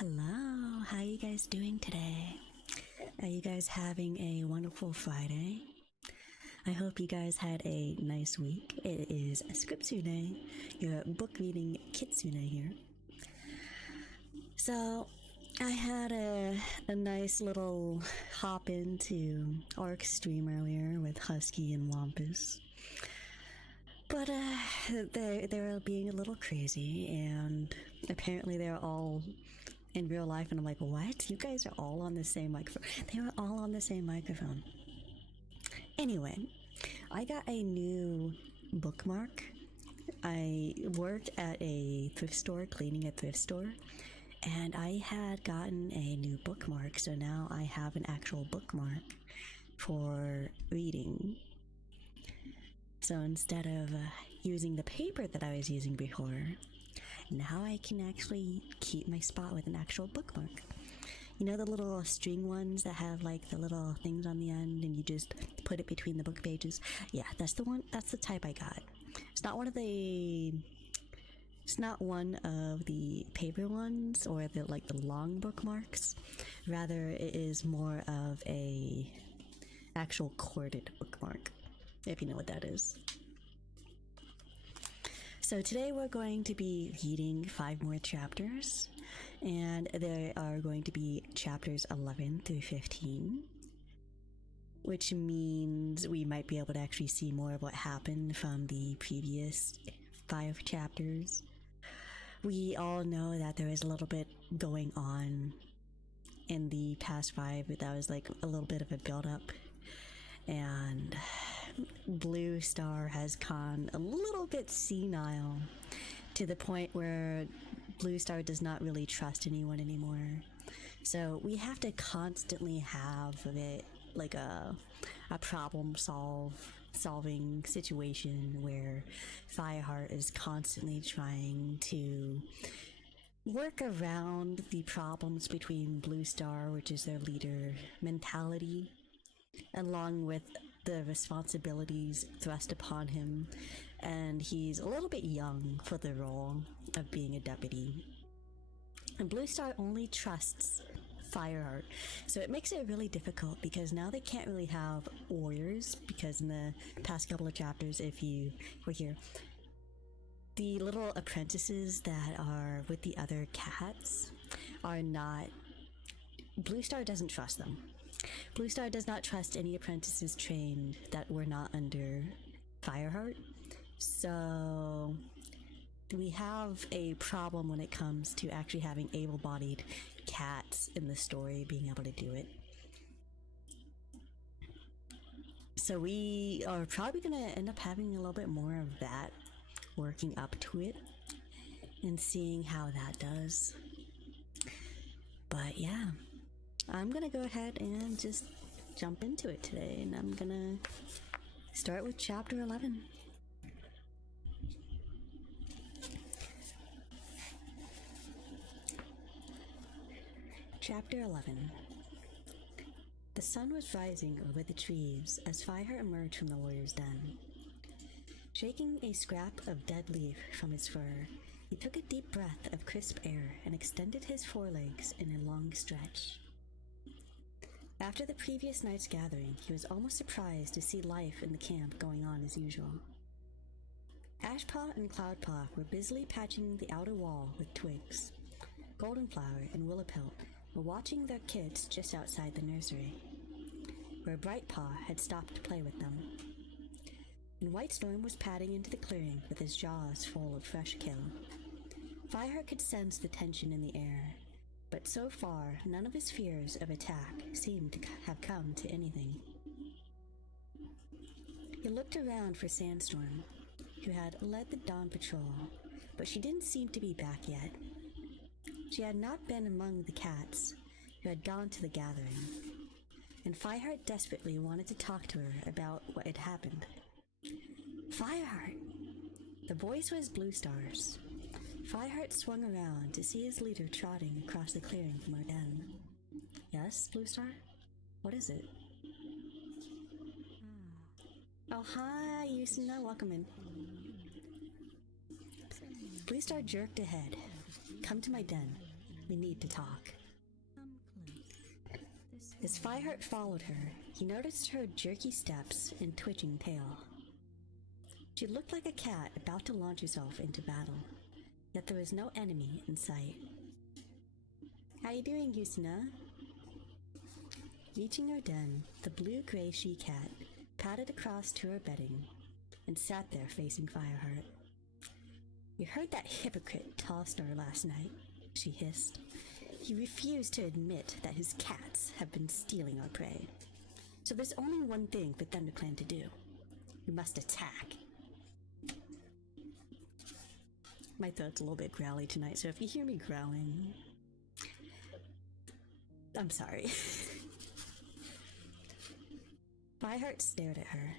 Hello, how you guys doing today? Are you guys having a wonderful Friday? I hope you guys had a nice week. It is Scriptsune, your book reading kitsune here. So, I had a nice little hop into Arc stream earlier with Husky and Wampus. But they were being a little crazy, and apparently they're all in real life, and I'm like, what? You guys are all on the same microphone. They were all on the same microphone. Anyway, I got a new bookmark. I worked at a thrift store, cleaning a thrift store, and I had gotten a new bookmark, so now I have an actual bookmark for reading. So instead of using the paper that I was using before, now I can actually keep my spot with an actual bookmark. You know the little string ones that have like the little things on the end and you just put it between the book pages? Yeah, that's the one. That's the type I got. It's not one of the paper ones or the long bookmarks. Rather, it is more of a actual corded bookmark, if you know what that is. So today we're going to be reading 5 more chapters, and there are going to be chapters 11 through 15, which means we might be able to actually see more of what happened from the previous 5 chapters. We all know that there is a little bit going on in the past 5, but that was like a little bit of a build-up, and Blue Star has gone a little bit senile to the point where Blue Star does not really trust anyone anymore. So we have to constantly have it like a problem solving situation where Fireheart is constantly trying to work around the problems between Blue Star, which is their leader, mentality, along with the responsibilities thrust upon him, and he's a little bit young for the role of being a deputy. And Blue Star only trusts Fireheart, so it makes it really difficult because now they can't really have warriors, because in the past couple of chapters, if you were here, the little apprentices that are with the other cats are not... Blue Star doesn't trust them. Blue Star does not trust any apprentices trained that were not under Fireheart. So we have a problem when it comes to actually having able-bodied cats in the story being able to do it. So we are probably going to end up having a little bit more of that working up to it and seeing how that does. But yeah, I'm gonna go ahead and just jump into it today, and I'm gonna start with chapter 11. Chapter 11. The sun was rising over the trees as Fireheart emerged from the warrior's den. Shaking a scrap of dead leaf from his fur, he took a deep breath of crisp air and extended his forelegs in a long stretch. After the previous night's gathering, he was almost surprised to see life in the camp going on as usual. Ashpaw and Cloudpaw were busily patching the outer wall with twigs. Goldenflower and Willowpelt were watching their kids just outside the nursery, where Brightpaw had stopped to play with them. And Whitestorm was padding into the clearing with his jaws full of fresh kill. Fireheart could sense the tension in the air, but so far none of his fears of attack seemed to have come to anything. He looked around for Sandstorm, who had led the dawn patrol, but she didn't seem to be back yet. She had not been among the cats who had gone to the gathering, and Fireheart desperately wanted to talk to her about what had happened. Fireheart! The voice was Blue Star's. Fireheart swung around to see his leader trotting across the clearing from our den. Yes, Blue Star? What is it? Oh, hi, Yusina. Welcome in. Blue Star jerked ahead. Come to my den. We need to talk. As Fireheart followed her, he noticed her jerky steps and twitching tail. She looked like a cat about to launch herself into battle, yet there was no enemy in sight. How you doing, Yusina? Reaching her den, the blue-gray she-cat padded across to her bedding and sat there facing Fireheart. You heard that hypocrite Tallstar last night, she hissed. He refused to admit that his cats have been stealing our prey. So there's only one thing for ThunderClan to do. We must attack. My throat's a little bit growly tonight, so if you hear me growling, I'm sorry. Fireheart stared at her,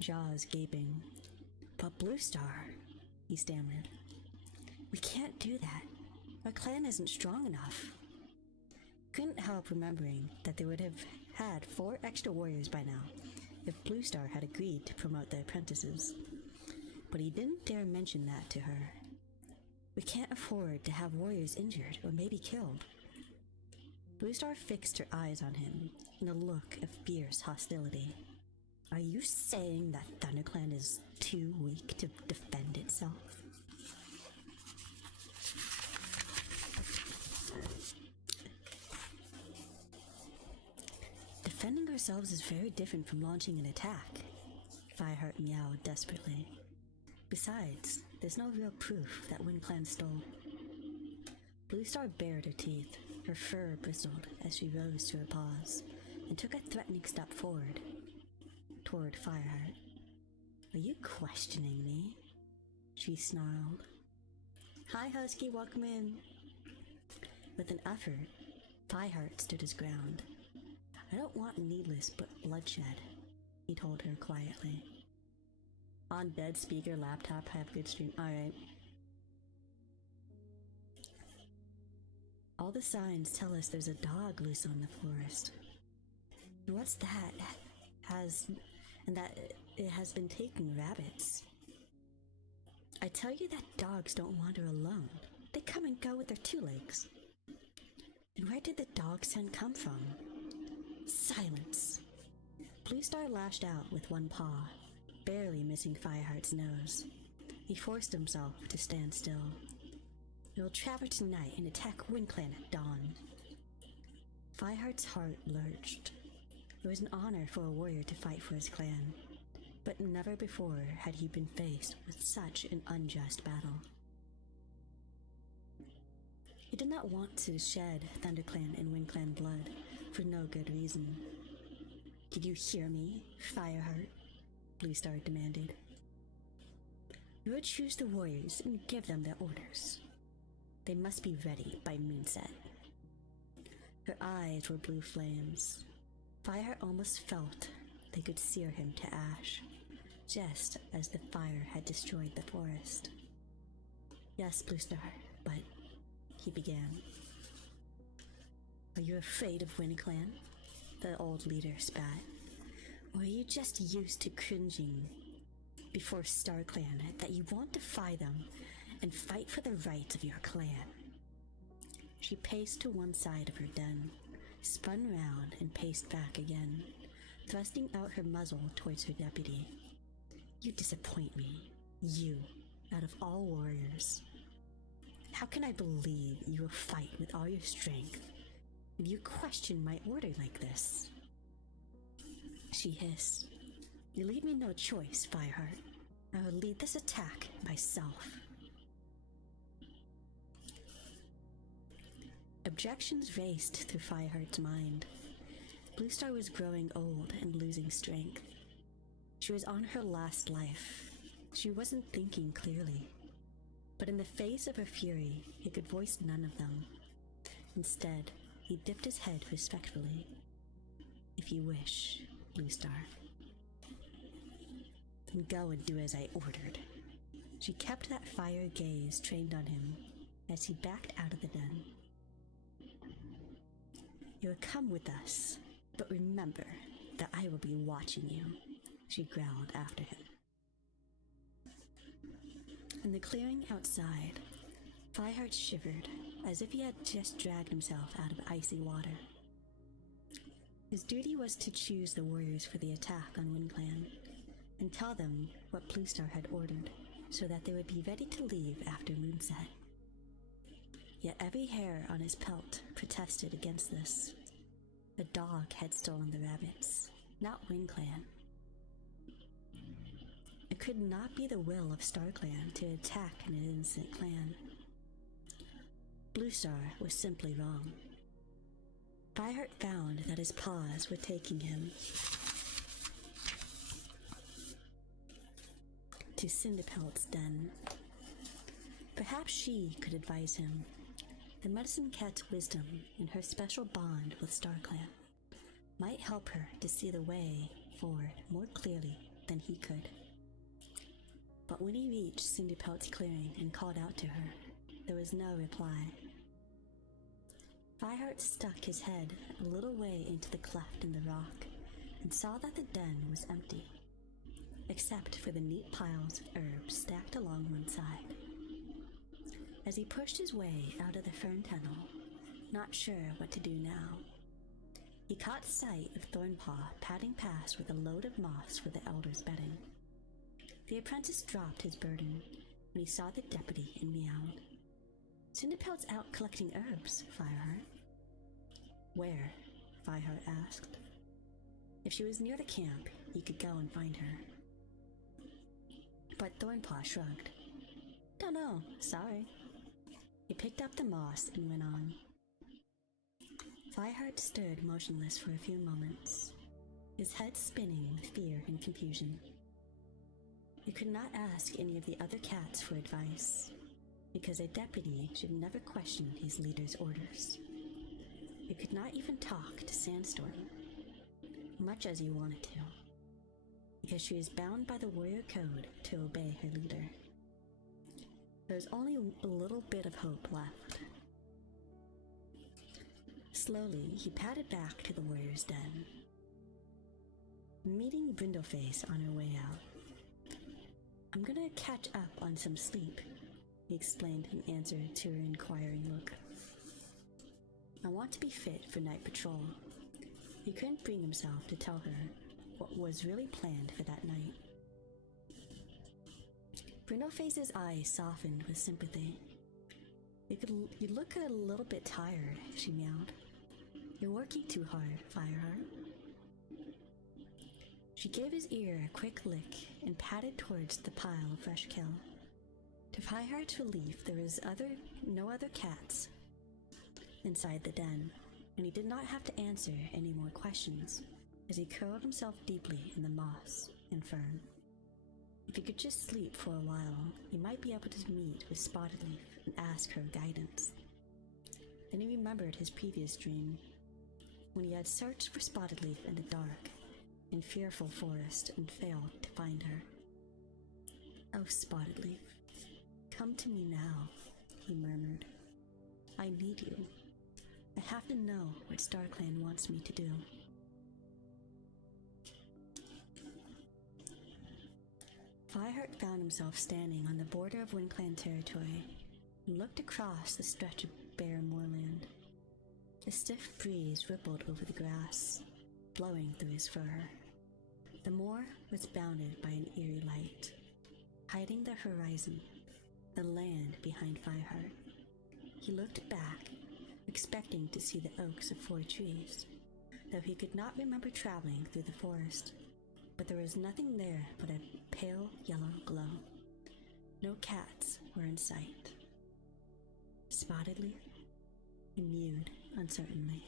jaws gaping. But Bluestar, he stammered. We can't do that. Our clan isn't strong enough. Couldn't help remembering that they would have had 4 extra warriors by now if Bluestar had agreed to promote the apprentices. But he didn't dare mention that to her. We can't afford to have warriors injured or maybe killed. Bluestar fixed her eyes on him in a look of fierce hostility. Are you saying that ThunderClan is too weak to defend itself? Defending ourselves is very different from launching an attack, Fireheart meowed desperately. Besides, there's no real proof that WindClan stole. Bluestar bared her teeth. Her fur bristled as she rose to her paws and took a threatening step forward toward Fireheart. Are you questioning me? She snarled. Hi, Husky, welcome in. With an effort, Fireheart stood his ground. I don't want needless bloodshed, he told her quietly. On bed, speaker, laptop, have good stream. Alright. All the signs tell us there's a dog loose on the forest. What's that? That it has been taking rabbits. I tell you that dogs don't wander alone. They come and go with their 2 legs. And where did the dog scent come from? Silence. Bluestar lashed out with one paw, barely missing Fireheart's nose. He forced himself to stand still. We'll travel tonight and attack WindClan at dawn. Fireheart's heart lurched. It was an honor for a warrior to fight for his clan, but never before had he been faced with such an unjust battle. He did not want to shed ThunderClan and WindClan blood for no good reason. Did you hear me, Fireheart? Bluestar demanded. You would choose the warriors and give them their orders. They must be ready by moonset. Her eyes were blue flames. Fireheart almost felt they could sear him to ash, just as the fire had destroyed the forest. Yes, Bluestar, but... he began. Are you afraid of WindClan? The old leader spat. Or are you just used to cringing before StarClan that you won't defy them and fight for the rights of your clan? She paced to one side of her den, spun round and paced back again, thrusting out her muzzle towards her deputy. You disappoint me. You, out of all warriors. How can I believe you will fight with all your strength if you question my order like this? She hissed. You leave me no choice, Fireheart. I will lead this attack myself. Objections raced through Fireheart's mind. Bluestar was growing old and losing strength. She was on her last life. She wasn't thinking clearly. But in the face of her fury, he could voice none of them. Instead, he dipped his head respectfully. If you wish, Bluestar. Then go and do as I ordered. She kept that fire gaze trained on him as he backed out of the den. You will come with us, but remember that I will be watching you, she growled after him. In the clearing outside, Fireheart shivered as if he had just dragged himself out of icy water. His duty was to choose the warriors for the attack on WindClan and tell them what Bluestar had ordered so that they would be ready to leave after moonset. Yet every hair on his pelt protested against this. The dog had stolen the rabbits, not WindClan. It could not be the will of StarClan to attack an innocent clan. Bluestar was simply wrong. Fireheart found that his paws were taking him to Cinderpelt's den. Perhaps she could advise him. The medicine cat's wisdom and her special bond with StarClan might help her to see the way forward more clearly than he could. But when he reached Cinderpelt's clearing and called out to her, there was no reply. Fireheart stuck his head a little way into the cleft in the rock and saw that the den was empty, except for the neat piles of herbs stacked along one side. As he pushed his way out of the fern tunnel, not sure what to do now, he caught sight of Thornpaw padding past with a load of moss for the elder's bedding. The apprentice dropped his burden when he saw the deputy and meowed. "Cinderpelt's out collecting herbs, Fireheart." "Where?" Fireheart asked. If she was near the camp, he could go and find her. But Thornpaw shrugged. "Don't know, sorry." He picked up the moss and went on. Fireheart stood motionless for a few moments, his head spinning with fear and confusion. He could not ask any of the other cats for advice, because a deputy should never question his leader's orders. He could not even talk to Sandstorm, much as he wanted to, because she is bound by the warrior code to obey her leader. There was only a little bit of hope left. Slowly, he padded back to the warrior's den. Meeting Brindleface on her way out. "I'm gonna catch up on some sleep," he explained in answer to her inquiring look. "I want to be fit for night patrol." He couldn't bring himself to tell her what was really planned for that night. Brindleface's eyes softened with sympathy. You look a little bit tired," she meowed. "You're working too hard, Fireheart." She gave his ear a quick lick and padded towards the pile of fresh kill. To Fireheart's relief, there was no other cats inside the den, and he did not have to answer any more questions as he curled himself deeply in the moss and fern. If he could just sleep for a while, he might be able to meet with Spotted Leaf and ask her guidance. Then he remembered his previous dream, when he had searched for Spotted Leaf in the dark and fearful forest and failed to find her. "Oh, Spotted Leaf, come to me now," he murmured. "I need you. I have to know what StarClan wants me to do." Fireheart found himself standing on the border of WindClan territory and looked across the stretch of bare moorland. A stiff breeze rippled over the grass, blowing through his fur. The moor was bounded by an eerie light, hiding the horizon, the land behind Fireheart. He looked back, expecting to see the oaks of 4 trees, though he could not remember traveling through the forest. But there was nothing there but a pale yellow glow. No cats were in sight. Spotted Leaf? He mewed uncertainly.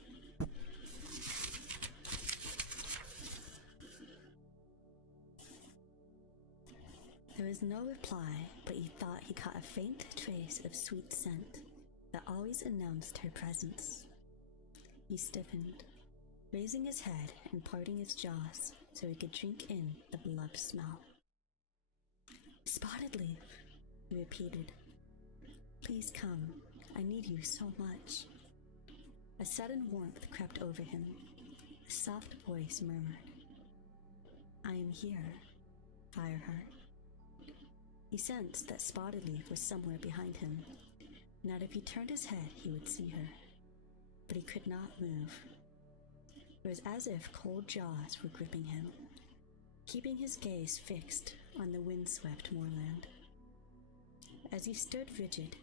There was no reply, but he thought he caught a faint trace of sweet scent that always announced her presence. He stiffened, raising his head and parting his jaws so he could drink in the beloved smell. "Spotted Leaf," he repeated. "Please come. I need you so much." A sudden warmth crept over him. A soft voice murmured, "I am here, Fireheart." He sensed that Spotted Leaf was somewhere behind him, and that if he turned his head, he would see her. But he could not move. It was as if cold jaws were gripping him, keeping his gaze fixed on the windswept moorland. As he stood rigid,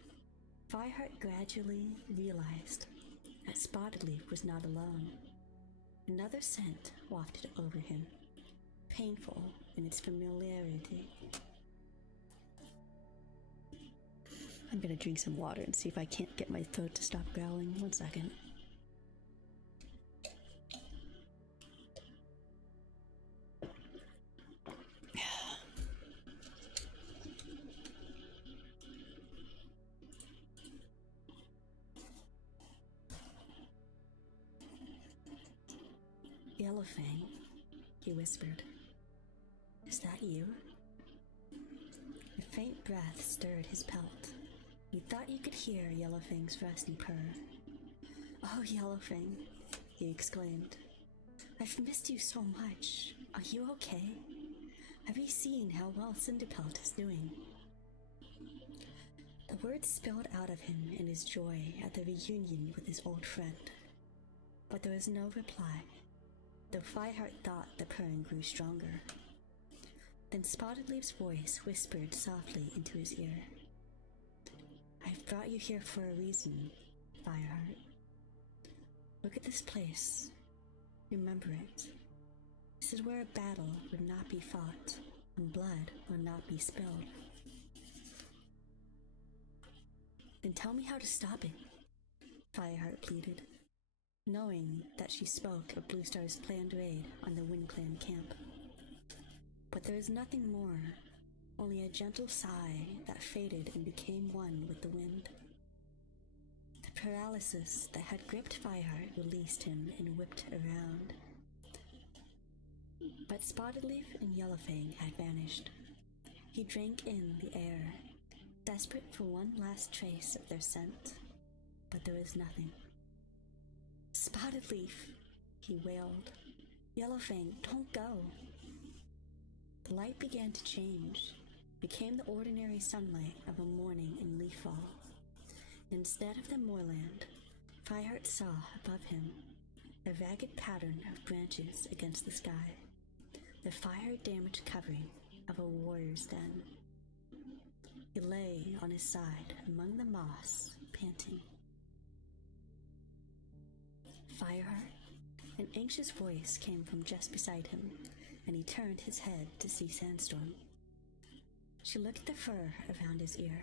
Fireheart gradually realized that Spotted Leaf was not alone. Another scent wafted over him, painful in its familiarity. I'm gonna drink some water and see if I can't get my throat to stop growling. 1 second. Yellowfang, he whispered. Is that you? A faint breath stirred his pelt. He thought you could hear Yellowfang's rusty purr. Oh, Yellowfang, he exclaimed. I've missed you so much. Are you okay? Have you seen how well Cinderpelt is doing? The words spilled out of him in his joy at the reunion with his old friend. But there was no reply, though Fireheart thought the purring grew stronger. Then Spotted Leaf's voice whispered softly into his ear. I've brought you here for a reason, Fireheart. Look at this place. Remember it. This is where a battle would not be fought, and blood would not be spilled. Then tell me how to stop it, Fireheart pleaded, knowing that she spoke of Bluestar's planned raid on the WindClan camp. But there was nothing more, only a gentle sigh that faded and became one with the wind. The paralysis that had gripped Fireheart released him and whipped around. But Spotted Leaf and Yellowfang had vanished. He drank in the air, desperate for one last trace of their scent, but there was nothing. Spotted Leaf, he wailed. Yellowfang, don't go. The light began to change, became the ordinary sunlight of a morning in Leafall. Instead of the moorland, Fireheart saw above him a ragged pattern of branches against the sky, the fire-damaged covering of a warrior's den. He lay on his side among the moss, panting. Fireheart? An anxious voice came from just beside him, and he turned his head to see Sandstorm. She looked at the fur around his ear.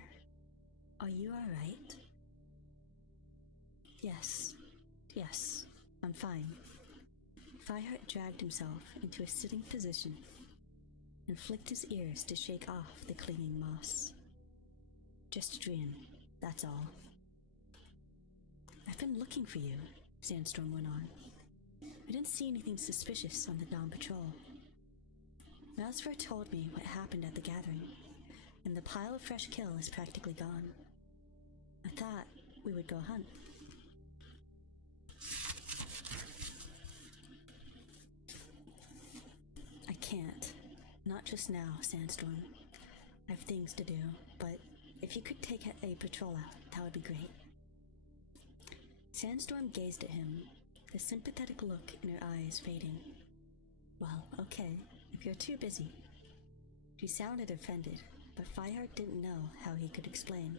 Are you all right? Yes, I'm fine. Fireheart dragged himself into a sitting position and flicked his ears to shake off the clinging moss. Just a dream, that's all. I've been looking for you, Sandstorm went on. I didn't see anything suspicious on the dawn patrol. Mousefur told me what happened at the gathering, and the pile of fresh kill is practically gone. I thought we would go hunt. I can't. Not just now, Sandstorm. I have things to do, but if you could take a patrol out, that would be great. Sandstorm gazed at him, the sympathetic look in her eyes fading. Well, okay, if you're too busy. She sounded offended, but Fireheart didn't know how he could explain.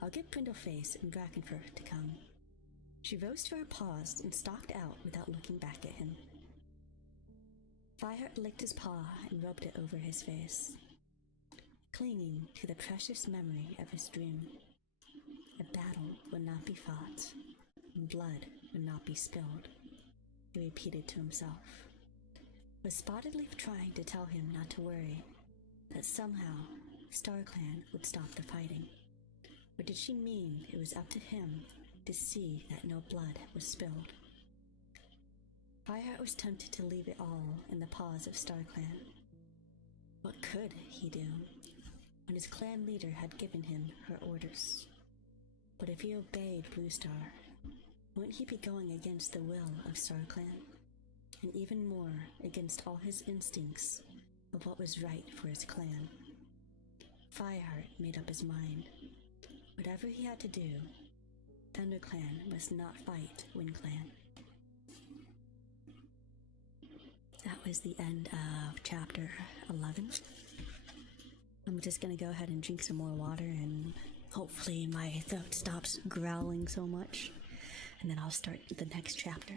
I'll get Brindleface and Brackenfur to come. She rose to her paws and stalked out without looking back at him. Fireheart licked his paw and rubbed it over his face, clinging to the precious memory of his dream. A battle would not be fought, and blood would not be spilled, he repeated to himself. Was Spotted Leaf trying to tell him not to worry, that somehow StarClan would stop the fighting? Or did she mean it was up to him to see that no blood was spilled? Fireheart was tempted to leave it all in the paws of StarClan. What could he do when his clan leader had given him her orders? But if he obeyed Bluestar, wouldn't he be going against the will of StarClan? And even more against all his instincts of what was right for his clan? Fireheart made up his mind. Whatever he had to do, ThunderClan must not fight WindClan. That was the end of chapter 11. I'm just gonna go ahead and drink some more water and hopefully my throat stops growling so much. And then I'll start the next chapter.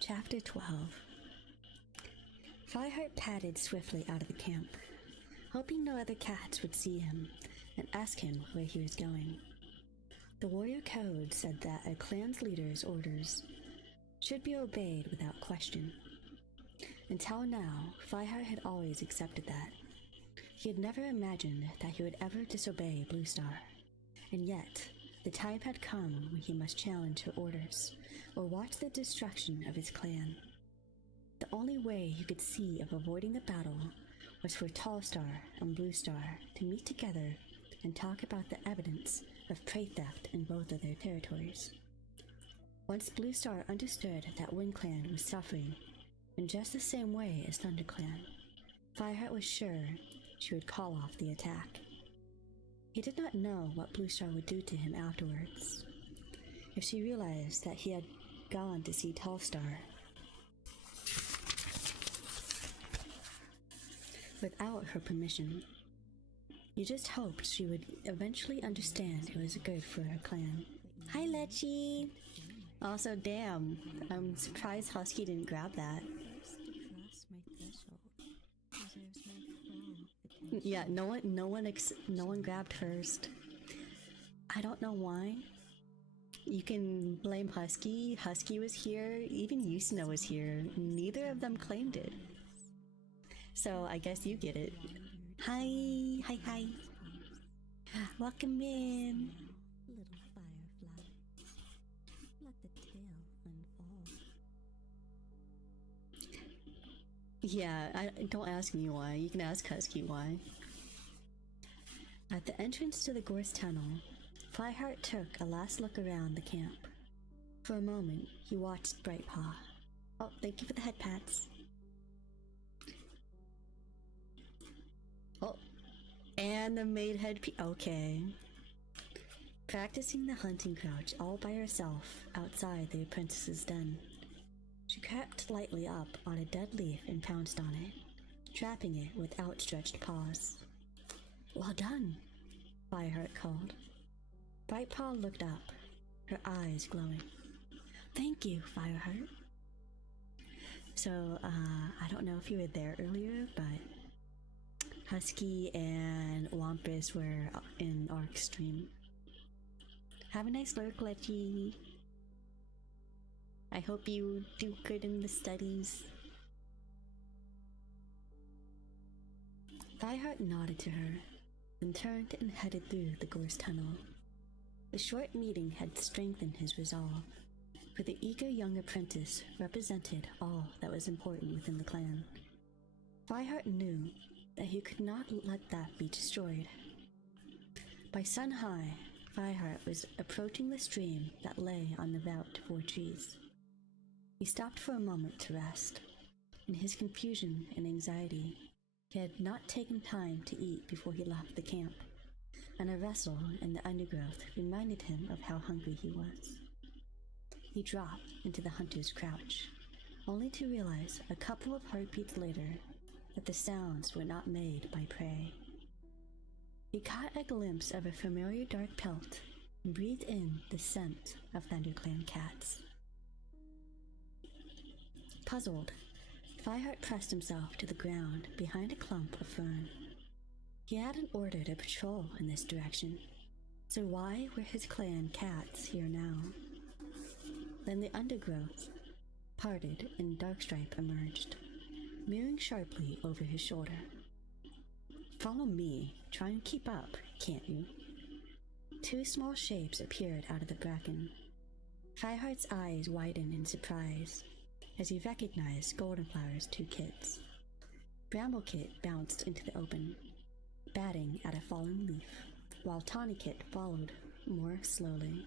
Chapter 12. Fireheart padded swiftly out of the camp, hoping no other cats would see him and ask him where he was going. The warrior code said that a clan's leader's orders should be obeyed without question. Until now, Fireheart had always accepted that. He had never imagined that he would ever disobey Bluestar, and yet the time had come when he must challenge her orders or watch the destruction of his clan. The only way he could see of avoiding the battle was for Tallstar and Bluestar to meet together and talk about the evidence of prey theft in both of their territories. Once Bluestar understood that WindClan was suffering in just the same way as ThunderClan, Fireheart was sure she would call off the attack. He did not know what Bluestar would do to him afterwards. If she realized that he had gone to see Tallstar without her permission, he just hoped she would eventually understand it was good for her clan. Hi, Lechi! Also, damn, I'm surprised Husky didn't grab that. Yeah, no one grabbed first. I don't know why. You can blame Husky. Husky was here. Even Yusuna was here. Neither of them claimed it. So I guess you get it. Hi, hi, hi. Welcome in. Little firefly, let the tale unfold. Yeah, don't ask me why. You can ask Husky why. At the entrance to the Gorse Tunnel, Fireheart took a last look around the camp. For a moment, he watched Brightpaw. Oh, thank you for the head pats. Oh, and the maid headpiece. Okay. Practicing the hunting crouch all by herself outside the apprentice's den. She crept lightly up on a dead leaf and pounced on it, trapping it with outstretched paws. Well done, Fireheart called. Brightpaw looked up, her eyes glowing. Thank you, Fireheart. So, I don't know if you were there earlier, but Husky and Wampus were in Arc stream. Have a nice lurk, Lechi. I hope you do good in the studies. Fireheart nodded to her, then turned and headed through the Gorse Tunnel. The short meeting had strengthened his resolve, for the eager young apprentice represented all that was important within the clan. Fireheart knew that he could not let that be destroyed. By sun high, Fireheart was approaching the stream that lay on the route to Four Trees. He stopped for a moment to rest. In his confusion and anxiety, he had not taken time to eat before he left the camp, and a rustle in the undergrowth reminded him of how hungry he was. He dropped into the hunter's crouch, only to realize a couple of heartbeats later that the sounds were not made by prey. He caught a glimpse of a familiar dark pelt and breathed in the scent of ThunderClan cats. Puzzled, Fireheart pressed himself to the ground behind a clump of fern. He hadn't ordered a patrol in this direction, so why were his clan cats here now? Then the undergrowth parted and Darkstripe emerged, mirroring sharply over his shoulder. Follow me, try and keep up, can't you? Two small shapes appeared out of the bracken. Fireheart's eyes widened in surprise as he recognized Goldenflower's two kids. Bramblekit bounced into the open, batting at a fallen leaf, while Tourniquet followed more slowly.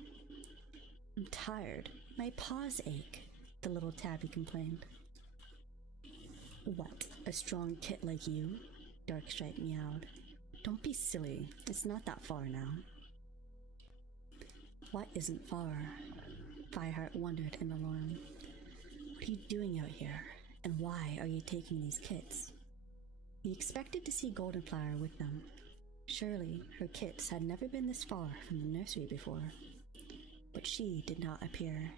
"I'm tired. My paws ache," the little tabby complained. "What, a strong kit like you?" Darkstripe meowed. "Don't be silly. It's not that far now." "What isn't far?" Fireheart wondered in alarm. "What are you doing out here? And why are you taking these kits?" He expected to see Goldenflower with them. Surely her kits had never been this far from the nursery before. But she did not appear.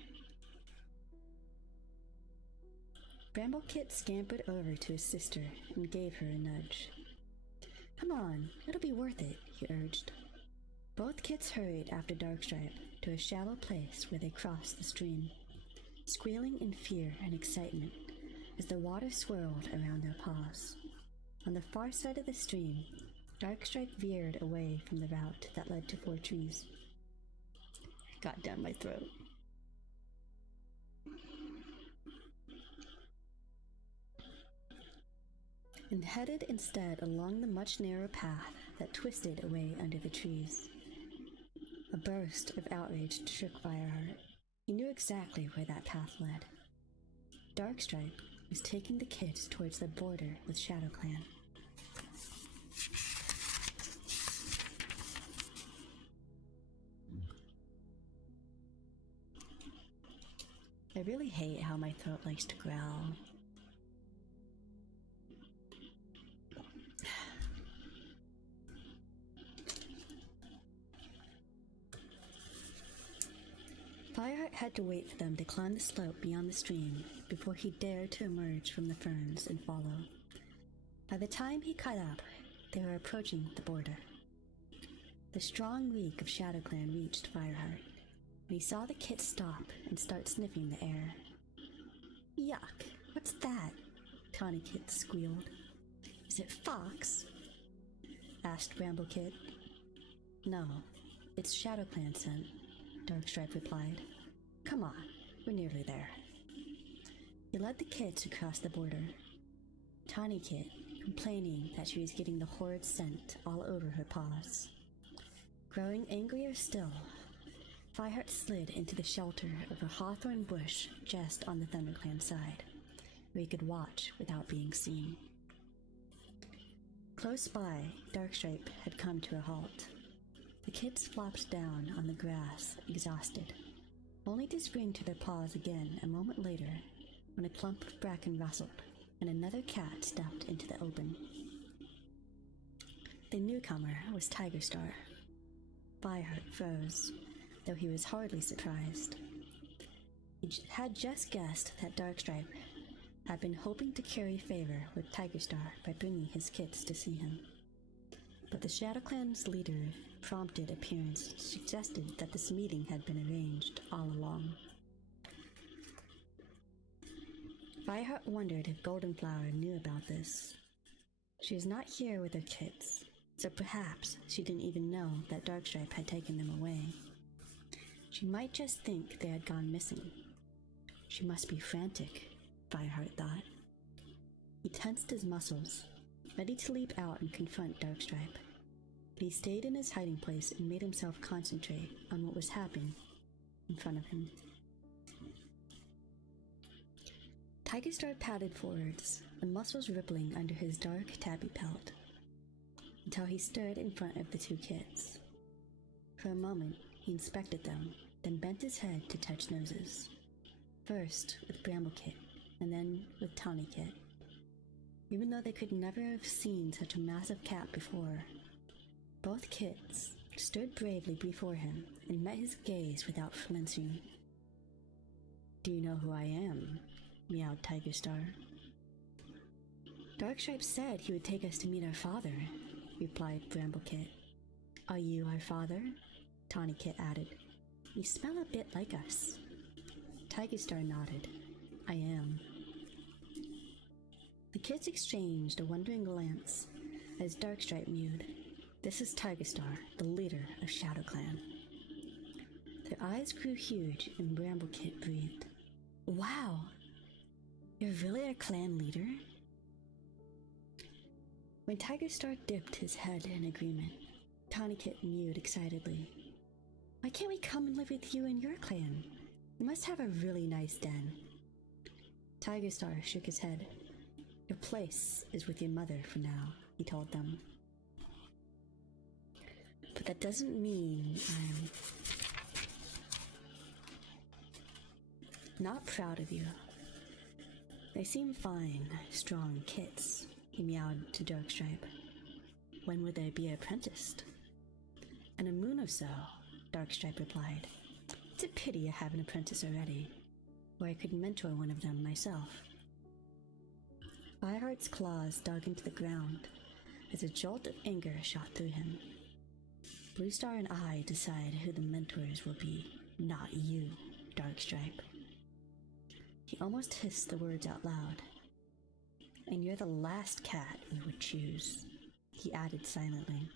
Bramblekit scampered over to his sister and gave her a nudge. "Come on, it'll be worth it," he urged. Both kits hurried after Darkstripe to a shallow place where they crossed the stream, squealing in fear and excitement as the water swirled around their paws. On the far side of the stream, Darkstripe veered away from the route that led to 4 trees. It got down my throat. And headed instead along the much narrower path that twisted away under the trees. A burst of outrage shook Fireheart. He knew exactly where that path led. Darkstripe was taking the kids towards the border with ShadowClan. I really hate how my throat likes to growl. Fireheart had to wait for them to climb the slope beyond the stream before he dared to emerge from the ferns and follow. By the time he caught up, they were approaching the border. The strong reek of ShadowClan reached Fireheart, and he saw the kit stop and start sniffing the air. "Yuck! What's that?" Tourniquet squealed. "Is it fox?" asked Bramblekit. "No, it's ShadowClan scent," Darkstripe replied. "Come on, we're nearly there." He led the kids across the border. Tourniquet complaining that she was getting the horrid scent all over her paws. Growing angrier still, Fireheart slid into the shelter of a hawthorn bush just on the ThunderClan side, where he could watch without being seen. Close by, Darkstripe had come to a halt. The kids flopped down on the grass, exhausted, only to spring to their paws again a moment later when a clump of bracken rustled and another cat stepped into the open. The newcomer was Tigerstar. Fireheart froze, though he was hardly surprised. He had just guessed that Darkstripe had been hoping to curry favor with Tigerstar by bringing his kits to see him. But the ShadowClan's leader prompted appearance suggested that this meeting had been arranged all along. Fireheart wondered if Goldenflower knew about this. She was not here with her kits, so perhaps she didn't even know that Darkstripe had taken them away. She might just think they had gone missing. She must be frantic, Fireheart thought. He tensed his muscles, ready to leap out and confront Darkstripe. But he stayed in his hiding place and made himself concentrate on what was happening in front of him. Tigerstar padded forwards, the muscles rippling under his dark tabby pelt, until he stood in front of the 2 kids. For a moment, he inspected them, then bent his head to touch noses. First with Bramblekit, and then with Tourniquet. Even though they could never have seen such a massive cat before, both kids stood bravely before him and met his gaze without flinching. "Do you know who I am?" meowed Tigerstar. "Darkstripe said he would take us to meet our father," replied Bramblekit. "Are you our father?" Tourniquet added. "You smell a bit like us." Tigerstar nodded. "I am." The kids exchanged a wondering glance as Darkstripe mewed. "This is Tigerstar, the leader of ShadowClan." Their eyes grew huge and Bramblekit breathed. "Wow! You're really our clan leader?" When Tiger Star dipped his head in agreement, Tawny Kit mewed excitedly. Why can't we come and live with you and your clan? You must have a really nice den. Tiger Star shook his head. Your place is with your mother for now, he told them. But that doesn't mean I'm not proud of you. They seem fine, strong kits, he meowed to Darkstripe. When would they be apprenticed? In a moon or so, Darkstripe replied. It's a pity I have an apprentice already, or I could mentor one of them myself. Fireheart's claws dug into the ground as a jolt of anger shot through him. Blue Star and I decide who the mentors will be, not you, Darkstripe. He almost hissed the words out loud. And you're the last cat we would choose, he added silently.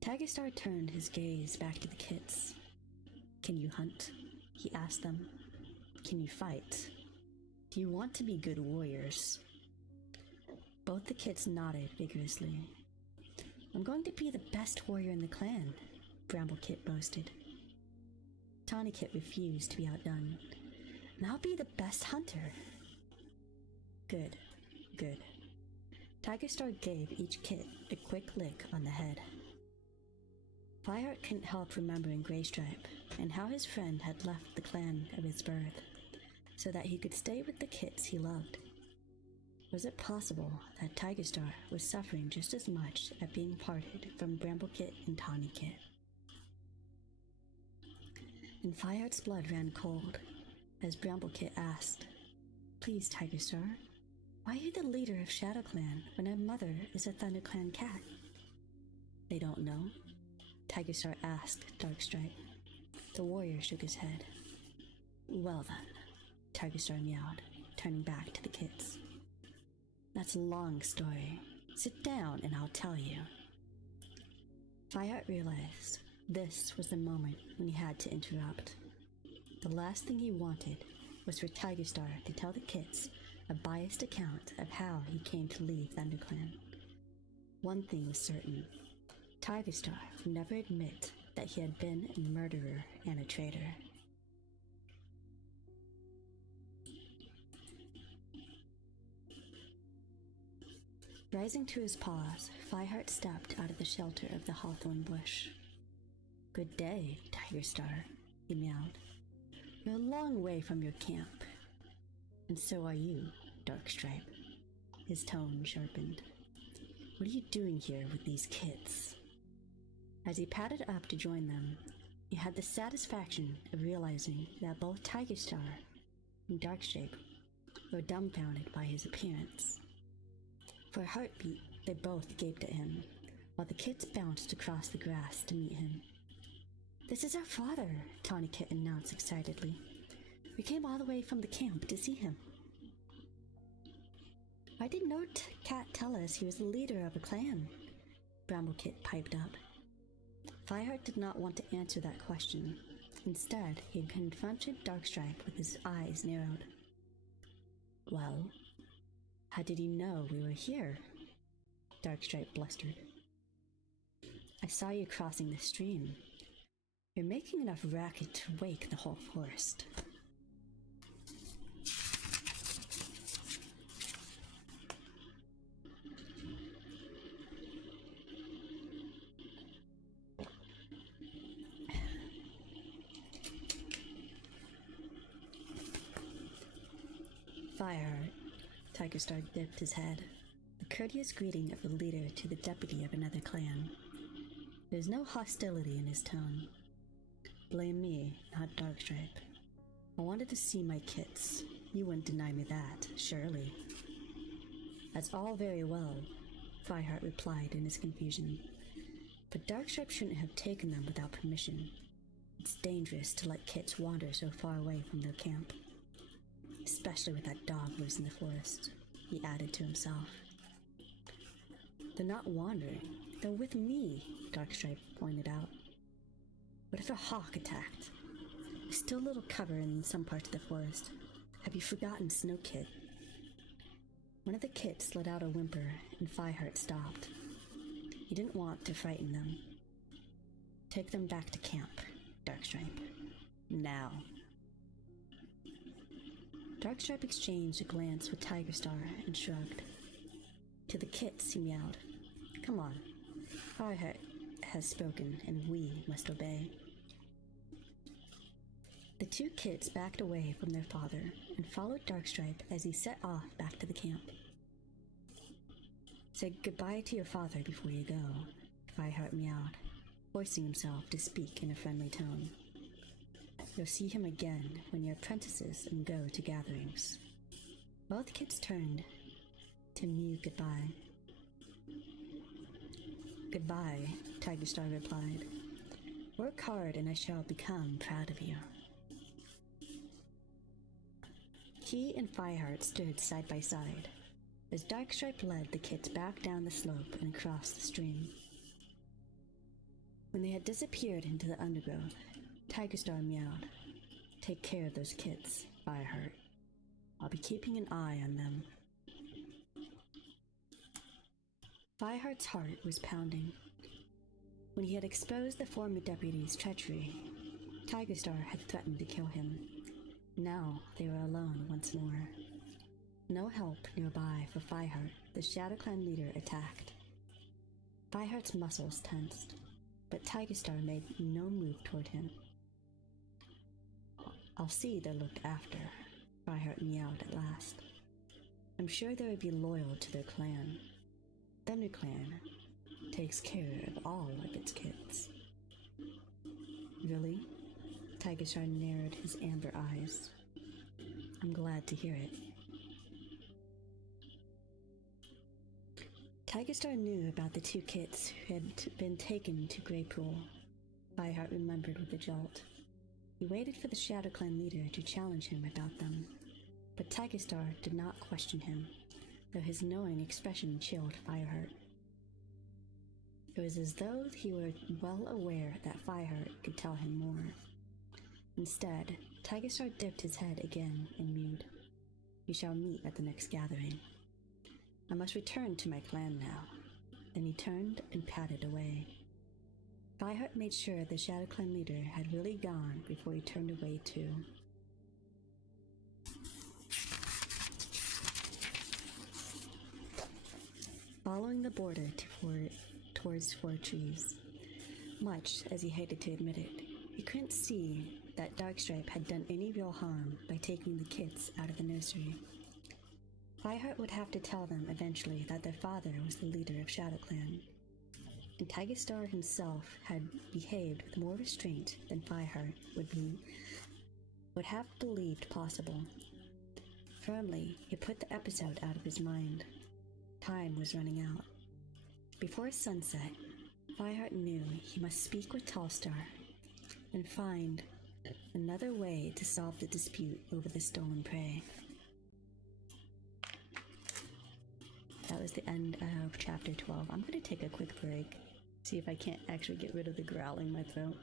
Tiger Star turned his gaze back to the kits. Can you hunt? He asked them. Can you fight? Do you want to be good warriors? Both the kits nodded vigorously. I'm going to be the best warrior in the clan, Bramble Kit boasted. Tawny Kit refused to be outdone. And I'll be the best hunter. Good, good. Tiger Star gave each kit a quick lick on the head. Fireheart couldn't help remembering Graystripe and how his friend had left the clan of his birth so that he could stay with the kits he loved. Was it possible that Tiger Star was suffering just as much at being parted from Bramble Kit and Tawny Kit? And Fireheart's blood ran cold as Bramble Kit asked, Please, Tiger Star, why are you the leader of Shadow Clan when our mother is a Thunder Clan cat? They don't know, Tiger Star asked Darkstripe. The warrior shook his head. Well then, Tiger Star meowed, turning back to the kits. That's a long story. Sit down and I'll tell you. Fireheart realized this was the moment when he had to interrupt. The last thing he wanted was for Tiger Star to tell the kits a biased account of how he came to leave ThunderClan. One thing was certain. Tiger Star would never admit that he had been a murderer and a traitor. Rising to his paws, Fireheart stepped out of the shelter of the hawthorn bush. Good day, Tiger Star, he meowed. You're a long way from your camp. And so are you, Darkstripe. His tone sharpened. What are you doing here with these kids? As he padded up to join them, he had the satisfaction of realizing that both Tiger Star and Darkstripe were dumbfounded by his appearance. For a heartbeat, they both gaped at him, while the kids bounced across the grass to meet him. This is our father, Tawny Kit announced excitedly. We came all the way from the camp to see him. Why did no cat tell us he was the leader of a clan? Bramble Kit piped up. Fireheart did not want to answer that question. Instead, he confronted Darkstripe with his eyes narrowed. Well, how did he know we were here? Darkstripe blustered. I saw you crossing the stream. You're making enough racket to wake the whole forest. Fireheart, Tiger Star dipped his head, the courteous greeting of the leader to the deputy of another clan. There's no hostility in his tone. Blame me, not Darkstripe. I wanted to see my kits. You wouldn't deny me that, surely. That's all very well, Fireheart replied in his confusion. But Darkstripe shouldn't have taken them without permission. It's dangerous to let kits wander so far away from their camp. Especially with that dog loose in the forest, he added to himself. They're not wandering. They're with me, Darkstripe pointed out. What if a hawk attacked? There's still little cover in some parts of the forest. Have you forgotten Snow Kid? One of the kids let out a whimper, and Fireheart stopped. He didn't want to frighten them. Take them back to camp, Darkstripe. Now. Darkstripe exchanged a glance with Tigerstar and shrugged. To the kits, he meowed. Come on. Fireheart has spoken, and we must obey. The two kids backed away from their father and followed Darkstripe as he set off back to the camp. Say goodbye to your father before you go, Fireheart meowed, forcing himself to speak in a friendly tone. You'll see him again when you're apprentices and go to gatherings. Both kids turned to mew goodbye. Goodbye, Tigerstar replied. Work hard and I shall become proud of you. He and Fireheart stood side by side, as Darkstripe led the kids back down the slope and across the stream. When they had disappeared into the undergrowth, Tigerstar meowed. Take care of those kids, Fireheart. I'll be keeping an eye on them. Fireheart's heart was pounding. When he had exposed the former deputy's treachery, Tigerstar had threatened to kill him. Now they were alone once more. No help nearby for Fireheart, the Shadow Clan leader attacked. Fireheart's muscles tensed, but Tigerstar made no move toward him. I'll see they're looked after, Fireheart meowed at last. I'm sure they would be loyal to their clan. ThunderClan takes care of all of its kids. Really? Tigerstar narrowed his amber eyes. I'm glad to hear it. Tigerstar knew about the two kids who had been taken to Greypool. Fireheart remembered with a jolt. He waited for the Shadow Clan leader to challenge him about them, but Tigerstar did not question him, though his knowing expression chilled Fireheart. It was as though he were well aware that Fireheart could tell him more. Instead, Tigerstar dipped his head again and mewed. We shall meet at the next gathering. I must return to my clan now. Then he turned and padded away. Fireheart made sure the Shadow Clan leader had really gone before he turned away too. Following the border towards Four Trees, much as he hated to admit it, he couldn't see that Darkstripe had done any real harm by taking the kids out of the nursery. Fireheart would have to tell them eventually that their father was the leader of Shadow Clan, and Tigerstar himself had behaved with more restraint than Fireheart would have believed possible. Firmly, he put the episode out of his mind. Time was running out. Before sunset, Fireheart knew he must speak with Tallstar and find another way to solve the dispute over the stolen prey. That was the end of chapter 12. I'm going to take a quick break, see if I can't actually get rid of the growling in my throat.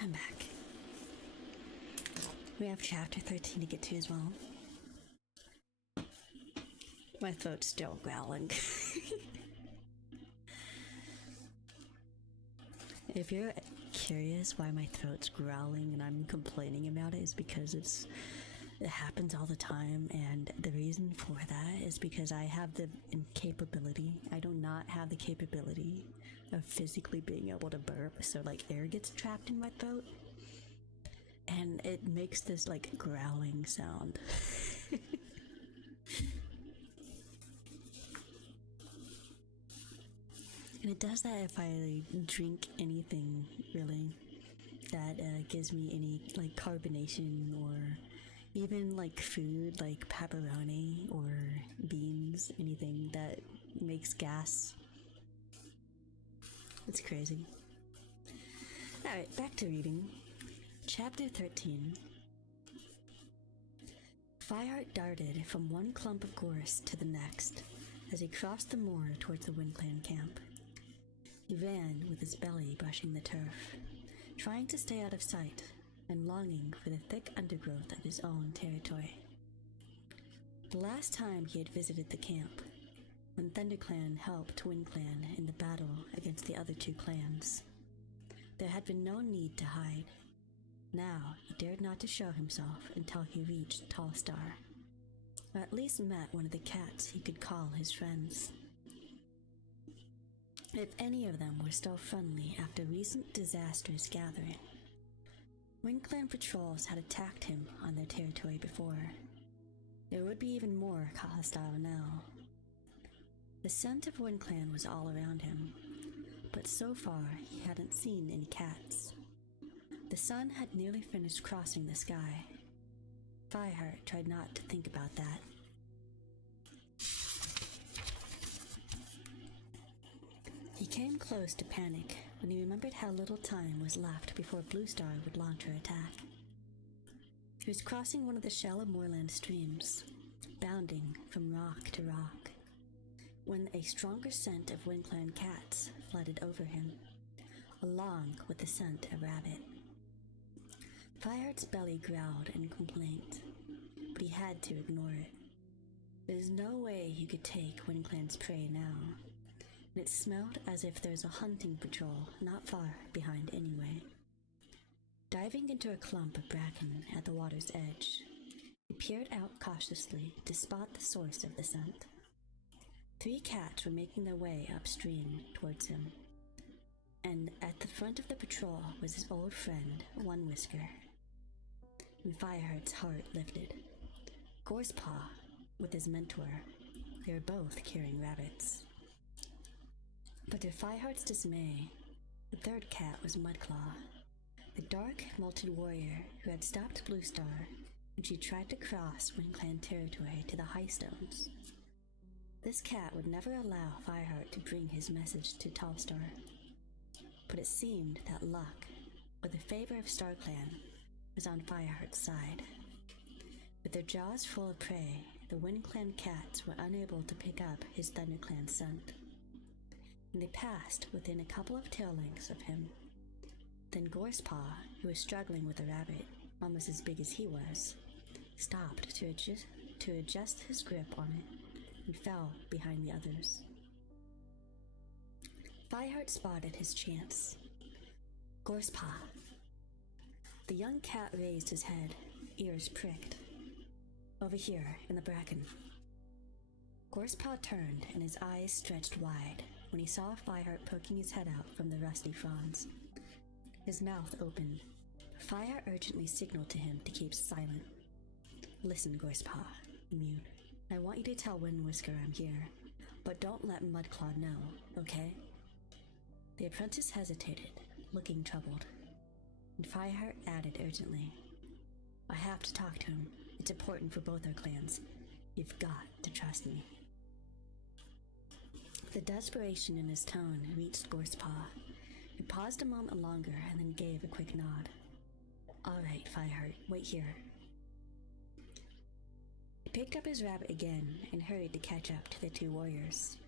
I'm back. We have chapter 13 to get to as well. My throat's still growling. If you're curious why my throat's growling and I'm complaining about it, is because it happens all the time, and the reason for that is because I have the incapability. I do not have the capability of physically being able to burp, so like air gets trapped in my throat and it makes this like growling sound. And it does that if I drink anything really that gives me any like carbonation, or even like food like pepperoni or beans, anything that makes gas. It's crazy. Alright, back to reading. Chapter 13. Fireheart darted from one clump of gorse to the next as he crossed the moor towards the Windclan camp. He ran with his belly brushing the turf, trying to stay out of sight and longing for the thick undergrowth of his own territory. The last time he had visited the camp, when ThunderClan helped Windclan in the battle against the other two clans, there had been no need to hide. Now he dared not to show himself until he reached Tall Star, or at least met one of the cats he could call his friends. If any of them were still friendly after recent disastrous gathering. Windclan patrols had attacked him on their territory before. There would be even more hostile now. The scent of Windclan was all around him, but so far he hadn't seen any cats. The sun had nearly finished crossing the sky. Fireheart tried not to think about that. He came close to panic when he remembered how little time was left before Blue Star would launch her attack. He was crossing one of the shallow moorland streams, bounding from rock to rock, when a stronger scent of Windclan cats flooded over him, along with the scent of rabbit. Fireheart's belly growled in complaint, but he had to ignore it. There's no way he could take Windclan's prey now, and it smelled as if there's a hunting patrol not far behind anyway. Diving into a clump of bracken at the water's edge, he peered out cautiously to spot the source of the scent. 3 cats were making their way upstream towards him, and at the front of the patrol was his old friend, One Whisker. And Fireheart's heart lifted. Gorsepaw, with his mentor, they were both carrying rabbits. But to Fireheart's dismay, the third cat was Mudclaw, the dark, molted warrior who had stopped Blue Star when she tried to cross Windclan territory to the High Stones. This cat would never allow Fireheart to bring his message to Tall Star, but it seemed that luck, or the favor of StarClan, was on Fireheart's side. With their jaws full of prey, the Windclan cats were unable to pick up his ThunderClan scent, and they passed within a couple of tail lengths of him. Then Gorsepaw, who was struggling with a rabbit, almost as big as he was, stopped to adjust his grip on it and fell behind the others. Fireheart spotted his chance. Gorsepaw. The young cat raised his head, ears pricked. Over here, in the bracken. Gorsepaw turned and his eyes stretched wide when he saw Fireheart poking his head out from the rusty fronds. His mouth opened. Fireheart urgently signaled to him to keep silent. Listen, Gorsepaw, he mewed. I want you to tell Wind Whisker I'm here, but don't let Mudclaw know, okay? The apprentice hesitated, looking troubled, and Fireheart added urgently, I have to talk to him. It's important for both our clans. You've got to trust me. The desperation in his tone reached Gorsepaw. He paused a moment longer and then gave a quick nod. All right, Fireheart, wait here. He picked up his rabbit again and hurried to catch up to the 2 warriors.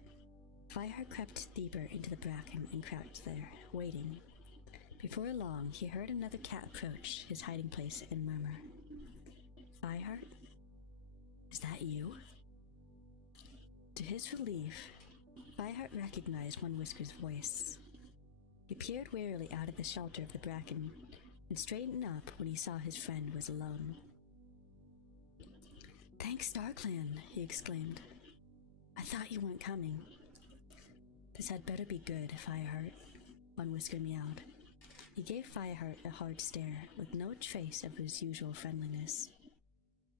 Fireheart crept deeper into the bracken and crouched there, waiting. Before long, he heard another cat approach his hiding place and murmur, "Fireheart? Is that you?" To his relief, Fireheart recognized One Whisker's voice. He peered warily out of the shelter of the bracken and straightened up when he saw his friend was alone. "Thanks, StarClan," he exclaimed. "I thought you weren't coming." "This had better be good, Fireheart," One Whisker meowed. He gave Fireheart a hard stare with no trace of his usual friendliness.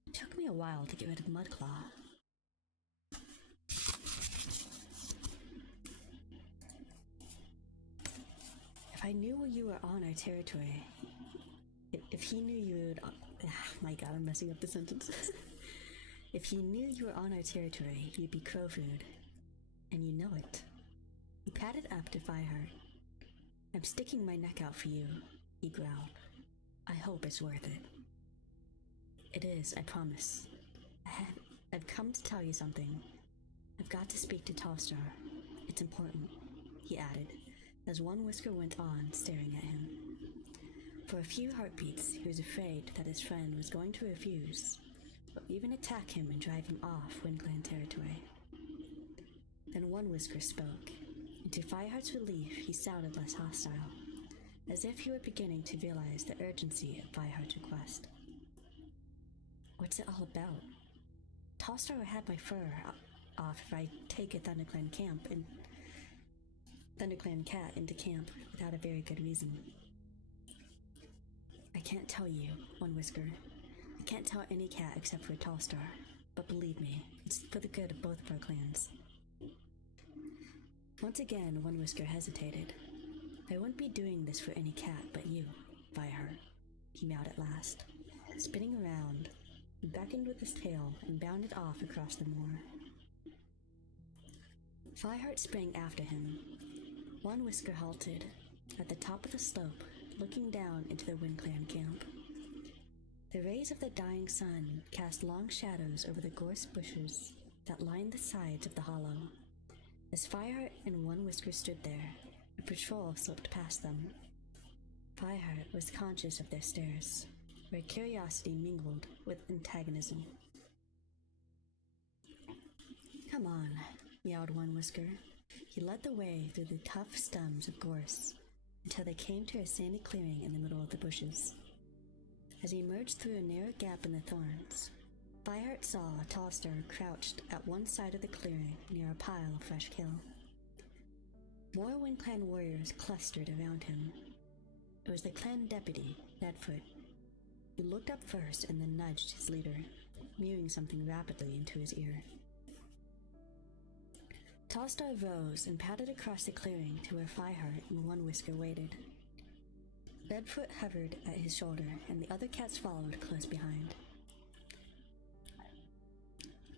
"It took me a while to get rid of Mudclaw." "If I knew you were on our territory, if he knew you would... my god, I'm messing up the sentence. If he knew you were on our territory, you'd be crow food. And you know it." He padded up to Fireheart. "I'm sticking my neck out for you," he growled. "I hope it's worth it." "It is, I promise. I've come to tell you something. I've got to speak to Tallstar. It's important," he added, as One Whisker went on, staring at him. For a few heartbeats, he was afraid that his friend was going to refuse, or even attack him and drive him off WindClan territory. Then One Whisker spoke, and to Fireheart's relief, he sounded less hostile, as if he were beginning to realize the urgency of Fireheart's request. "What's it all about? Tallstar will have my fur off if I take a ThunderClan cat into camp without a very good reason." "I can't tell you, One Whisker. I can't tell any cat except for Tallstar, but believe me, it's for the good of both of our clans." Once again, One Whisker hesitated. "I wouldn't be doing this for any cat but you, Fireheart," he meowed at last, spinning around. He beckoned with his tail and bounded off across the moor. Fireheart sprang after him. One Whisker halted at the top of the slope, looking down into the WindClan camp. The rays of the dying sun cast long shadows over the gorse bushes that lined the sides of the hollow. As Fireheart and One Whisker stood there, a patrol slipped past them. Fireheart was conscious of their stares, where curiosity mingled with antagonism. "Come on," meowed One Whisker. He led the way through the tough stems of gorse until they came to a sandy clearing in the middle of the bushes. As he emerged through a narrow gap in the thorns, Fireheart saw Tallstar crouched at one side of the clearing near a pile of fresh kill. More WindClan warriors clustered around him. It was the clan deputy, Deadfoot, who looked up first and then nudged his leader, mewing something rapidly into his ear. Tallstar rose and padded across the clearing to where Fireheart and One Whisker waited. Deadfoot hovered at his shoulder, and the other cats followed close behind.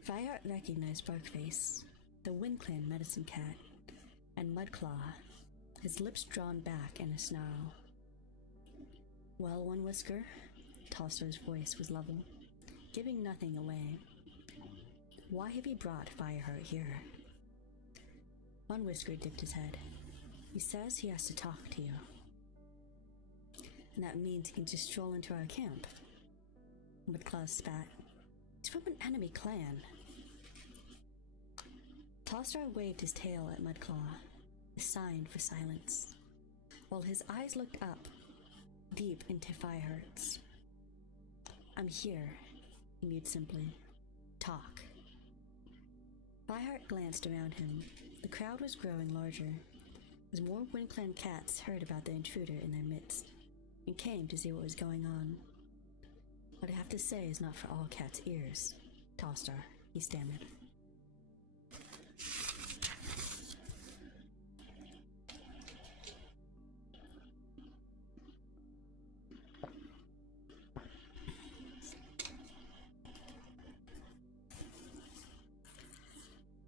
Fireheart recognized Barkface, the WindClan medicine cat, and Mudclaw, his lips drawn back in a snarl. "Well, One Whisker," Tallstar's voice was level, giving nothing away. "Why have you brought Fireheart here?" One Whisker dipped his head. "He says he has to talk to you." "And that means he can just stroll into our camp?" Mudclaw spat. "He's from an enemy clan." Tallstar waved his tail at Mudclaw, a sign for silence, while his eyes looked up, deep into Fireheart's. "I'm here," he mewed simply. "Talk." Fireheart glanced around him. The crowd was growing larger, as more WindClan cats heard about the intruder in their midst, and came to see what was going on. "What I have to say is not for all cats' ears, Tallstar," he stammered.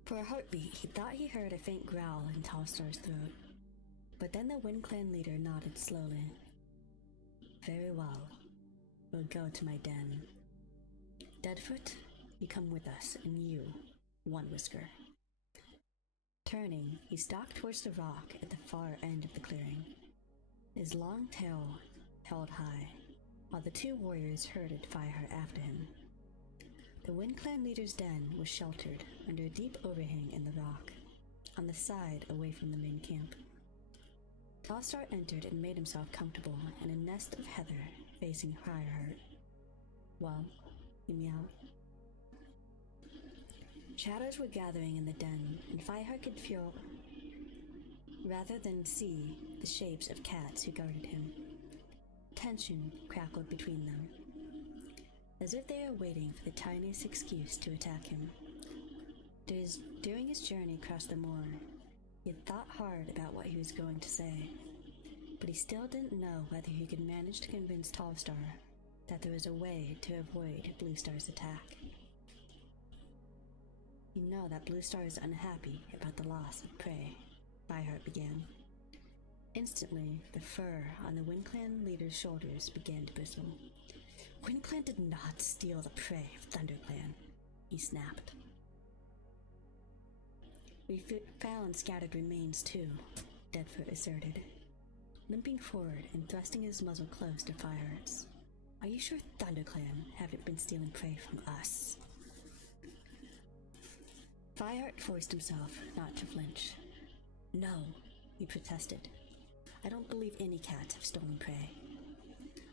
For a heartbeat, he thought he heard a faint growl in Tallstar's throat. But then the WindClan leader nodded slowly. "Very well. We'll go to my den. Deadfoot, you come with us, and you, One Whisker." Turning, he stalked towards the rock at the far end of the clearing. his long tail held high, while the two warriors herded Fireheart after him. The Wind Clan leader's den was sheltered under a deep overhang in the rock, on the side away from the main camp. Tallstar entered and made himself comfortable in a nest of heather facing Fireheart. Well, he meowed. Shadows were gathering in the den, and Fireheart could feel, rather than see, the shapes of cats who guarded him. Tension crackled between them, as if they were waiting for the tiniest excuse to attack him. During his journey across the moor, he had thought hard about what he was going to say, but he still didn't know whether he could manage to convince Tallstar that there was a way to avoid Bluestar's attack. You know that Bluestar is unhappy about the loss of prey, Fireheart began. Instantly, the fur on the Wind Clan leader's shoulders began to bristle. Wind Clan did not steal the prey of Thunder Clan, he snapped. We found scattered remains too, Deadfoot asserted, limping forward and thrusting his muzzle close to Fireheart's. Are you sure ThunderClan haven't been stealing prey from us? Fireheart forced himself not to flinch. No, he protested. I don't believe any cats have stolen prey.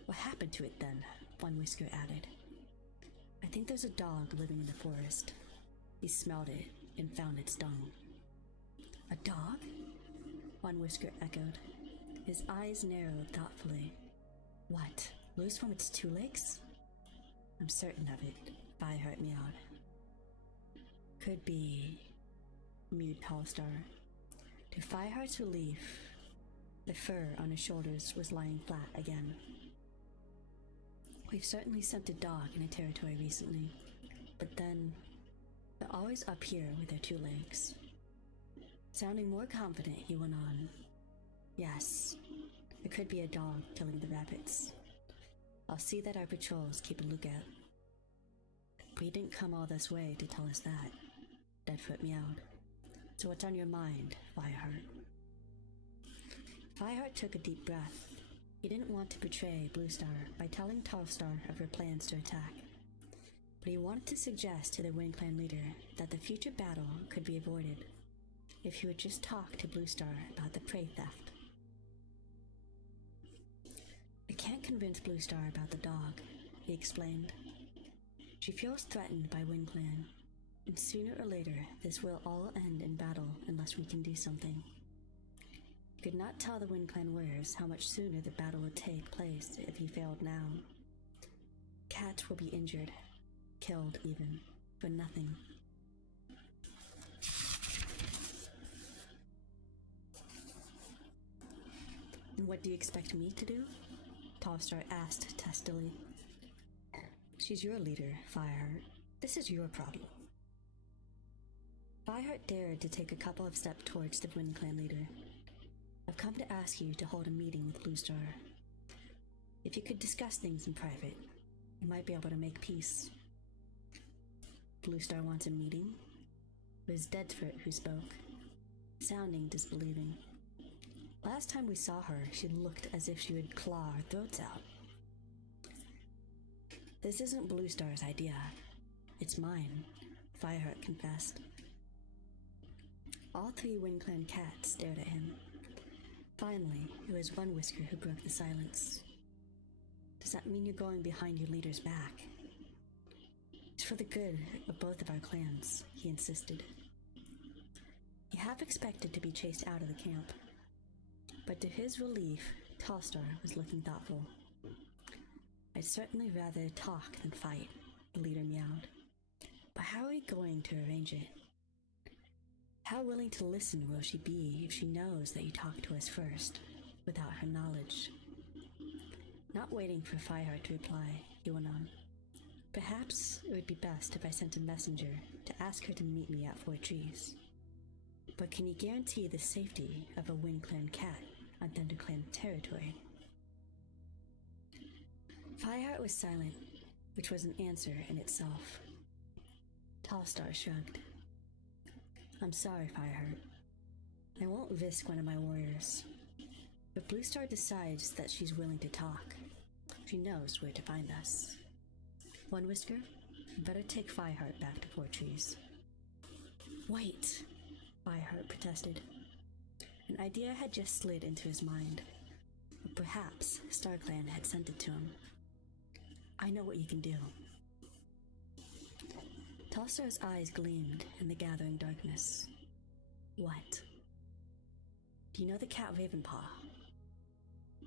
What happened to it then? One Whisker added. I think there's a dog living in the forest. He smelled it and found its dung. A dog? One Whisker echoed. His eyes narrowed thoughtfully. What? Loose from its two legs? I'm certain of it, Fireheart meowed. Could be, mewed Tallstar. To Fireheart's relief, the fur on his shoulders was lying flat again. We've certainly sent a dog in a territory recently, but then they're always up here with their two legs. Sounding more confident, he went on. Yes, it could be a dog killing the rabbits. I'll see that our patrols keep a lookout. But you didn't come all this way to tell us that, Deadfoot meowed. So what's on your mind, Fireheart? Fireheart took a deep breath. He didn't want to betray Bluestar by telling Tallstar of her plans to attack, but he wanted to suggest to the Wind Clan leader that the future battle could be avoided if he would just talk to Bluestar about the prey theft. I can't convince Bluestar about the dog, he explained. She feels threatened by Wind Clan, and sooner or later this will all end in battle unless we can do something. He could not tell the Wind Clan warriors how much sooner the battle would take place if he failed now. Cats will be injured, killed even, for nothing. And what do you expect me to do? Tallstar asked testily. She's your leader, Fireheart. This is your problem. Fireheart dared to take a couple of steps towards the Wind Clan leader. I've come to ask you to hold a meeting with Bluestar. If you could discuss things in private, you might be able to make peace. Bluestar wants a meeting? It was Deadfoot who spoke, sounding disbelieving. Last time we saw her, she looked as if she would claw our throats out. This isn't Bluestar's idea. It's mine, Fireheart confessed. All three Wind Clan cats stared at him. Finally, it was One Whisker who broke the silence. Does that mean you're going behind your leader's back? It's for the good of both of our clans, he insisted. He half expected to be chased out of the camp, but to his relief, Tallstar was looking thoughtful. I'd certainly rather talk than fight, the leader meowed. But how are we going to arrange it? How willing to listen will she be if she knows that you talked to us first, without her knowledge? Not waiting for Fireheart to reply, he went on. Perhaps it would be best if I sent a messenger to ask her to meet me at Four Trees. But can you guarantee the safety of a Wind Clan cat on ThunderClan territory? Fireheart was silent, which was an answer in itself. Tallstar shrugged. I'm sorry, Fireheart. I won't risk one of my warriors. But Blue Star decides that she's willing to talk. She knows where to find us. One Whisker, you better take Fireheart back to Four Trees. Wait, Fireheart protested. An idea had just slid into his mind. But perhaps StarClan had sent it to him. I know what you can do. Tallstar's eyes gleamed in the gathering darkness. What? Do you know the cat Ravenpaw?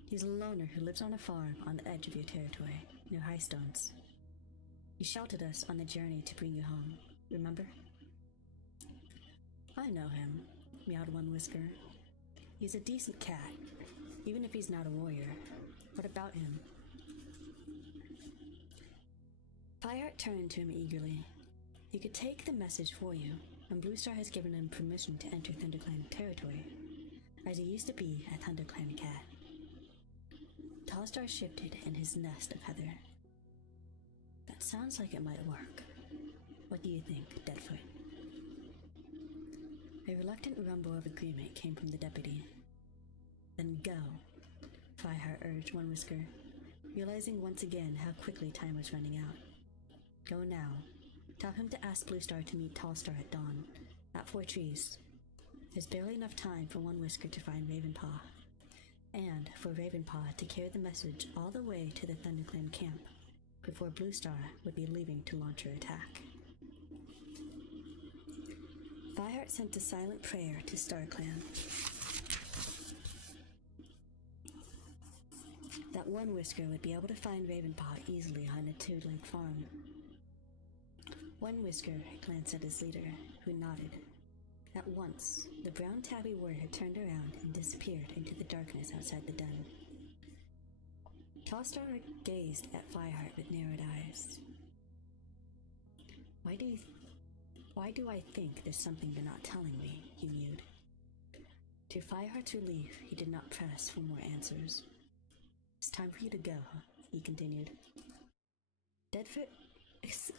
He's a loner who lives on a farm on the edge of your territory, near Highstones. He sheltered us on the journey to bring you home, remember? I know him, meowed One Whisker. He's a decent cat, even if he's not a warrior. What about him? Fireheart turned to him eagerly. He could take the message for you, and Blue Star has given him permission to enter ThunderClan territory, as he used to be a ThunderClan cat. Tallstar shifted in his nest of heather. That sounds like it might work. What do you think, Deadfoot? A reluctant rumble of agreement came from the deputy. Then go, Fireheart urged One Whisker, realizing once again how quickly time was running out. Go now. Tell him to ask Blue Star to meet Tallstar at dawn, at Four Trees. There's barely enough time for One Whisker to find Ravenpaw, and for Ravenpaw to carry the message all the way to the ThunderClan camp before Blue Star would be leaving to launch her attack. Fireheart sent a silent prayer to StarClan that One Whisker would be able to find Ravenpaw easily on a two-leg farm. One Whisker glanced at his leader, who nodded. At once, the brown tabby warrior turned around and disappeared into the darkness outside the den. Tallstar gazed at Fireheart with narrowed eyes. Why do I think there's something you're not telling me? He mewed. To Fireheart's relief, he did not press for more answers. It's time for you to go, he continued. Deadfoot,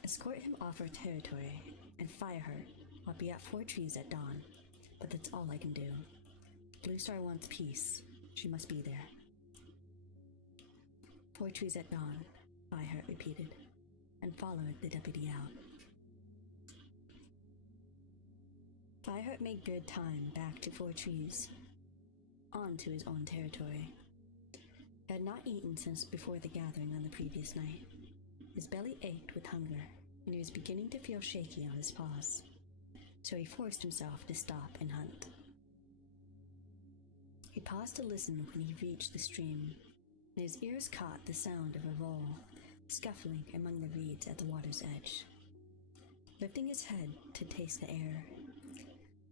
escort him off our territory, and Fireheart, I'll be at Four Trees at dawn, but that's all I can do. Blue Star wants peace. She must be there. Four Trees at dawn, Fireheart repeated, and followed the deputy out. Fireheart made good time back to Four Trees, on to his own territory. He had not eaten since before the gathering on the previous night. His belly ached with hunger, and he was beginning to feel shaky on his paws, so he forced himself to stop and hunt. He paused to listen when he reached the stream, and his ears caught the sound of a roll, scuffling among the reeds at the water's edge. Lifting his head to taste the air,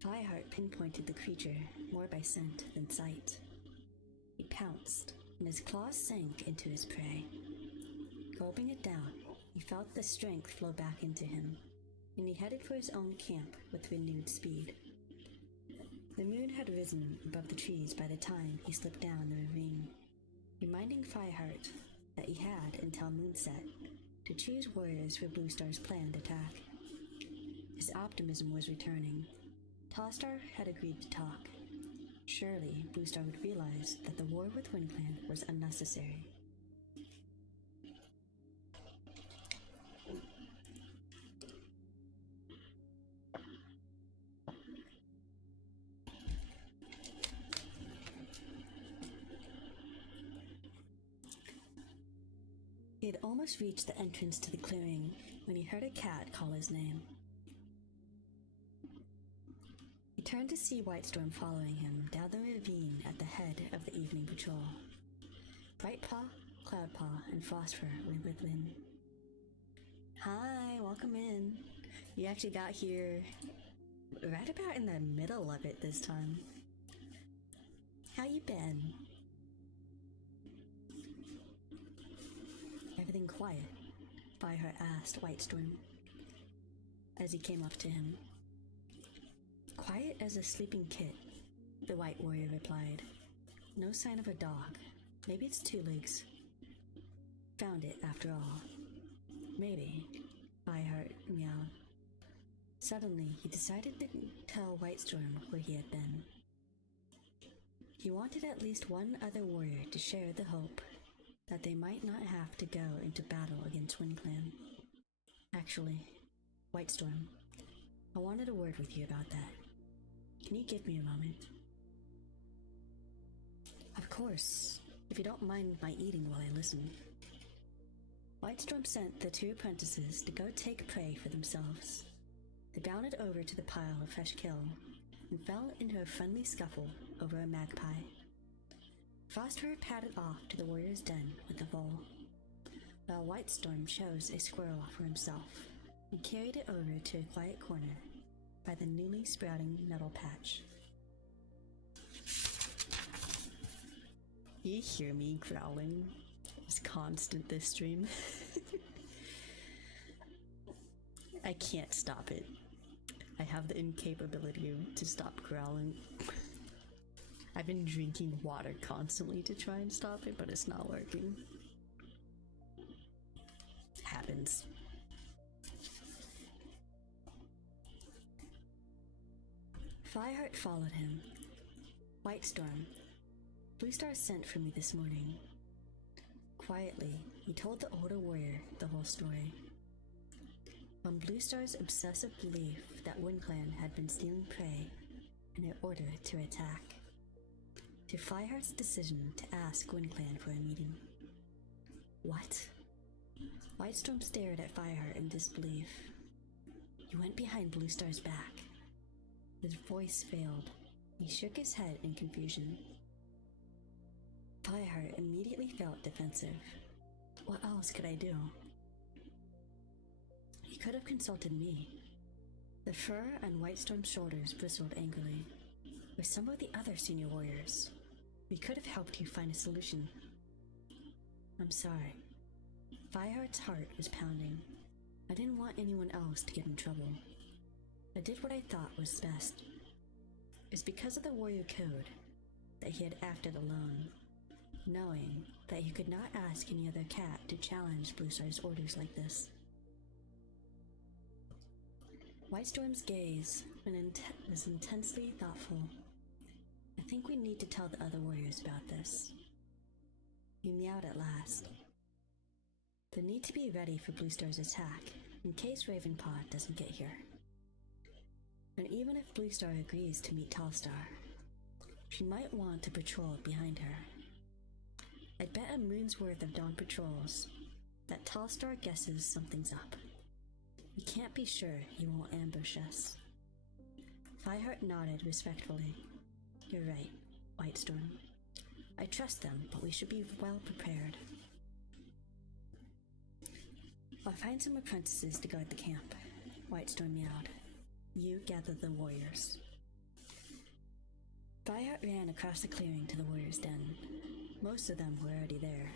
Fireheart pinpointed the creature more by scent than sight. He pounced, and his claws sank into his prey. Gulping it down, he felt the strength flow back into him, and he headed for his own camp with renewed speed. The moon had risen above the trees by the time he slipped down the ravine, reminding Fireheart that he had until moonset to choose warriors for Blue Star's planned attack. His optimism was returning. Tallstar had agreed to talk. Surely Blue Star would realize that the war with WindClan was unnecessary. He had almost reached the entrance to the clearing when he heard a cat call his name. He turned to see Whitestorm following him down the ravine at the head of the evening patrol. Brightpaw, Cloudpaw, and Frostfur went with him. Hi, welcome in. You actually got here right about in the middle of it this time. How you been? Everything quiet? Fireheart asked Whitestorm as he came up to him. Quiet as a sleeping kit, the White Warrior replied. No sign of a dog. Maybe it's two legs. Found it after all. Maybe, Fireheart meowed. Suddenly, he decided to tell Whitestorm where he had been. He wanted at least one other warrior to share the hope that they might not have to go into battle against WindClan. Actually, Whitestorm, I wanted a word with you about that. Can you give me a moment? Of course, if you don't mind my eating while I listen. Whitestorm sent the two apprentices to go take prey for themselves. They bounded over to the pile of fresh kill and fell into a friendly scuffle over a magpie. Frostfur padded off to the warrior's den with the bowl, while Whitestorm chose a squirrel for himself and carried it over to a quiet corner by the newly sprouting nettle patch. You hear me growling? It's constant this stream. I can't stop it. I have the incapability to stop growling. I've been drinking water constantly to try and stop it, but it's not working. Happens. Fireheart followed him. Whitestorm, Bluestar sent for me this morning. Quietly, he told the older warrior the whole story. From Bluestar's obsessive belief that WindClan had been stealing prey in an order to attack, to Fireheart's decision to ask WindClan for a meeting. What? Whitestorm stared at Fireheart in disbelief. He went behind Bluestar's back. His voice failed. He shook his head in confusion. Fireheart immediately felt defensive. What else could I do? He could have consulted me. The fur on Whitestorm's shoulders bristled angrily. With some of the other senior warriors, we could have helped you find a solution. I'm sorry. Fireheart's heart was pounding. I didn't want anyone else to get in trouble. I did what I thought was best. It's because of the warrior code that he had acted alone, knowing that he could not ask any other cat to challenge Bluestar's orders like this. Whitestorm's gaze was intensely thoughtful. I think we need to tell the other warriors about this. He meowed at last. They need to be ready for Bluestar's attack in case Ravenpaw doesn't get here. And even if Bluestar agrees to meet Tallstar, she might want to patrol behind her. I'd bet a moon's worth of dawn patrols that Tallstar guesses something's up. We can't be sure he won't ambush us. Fireheart nodded respectfully. You're right, Whitestorm. I trust them, but we should be well prepared. I'll find some apprentices to guard the camp, Whitestorm meowed. You gather the warriors. Fireheart ran across the clearing to the warriors' den. Most of them were already there,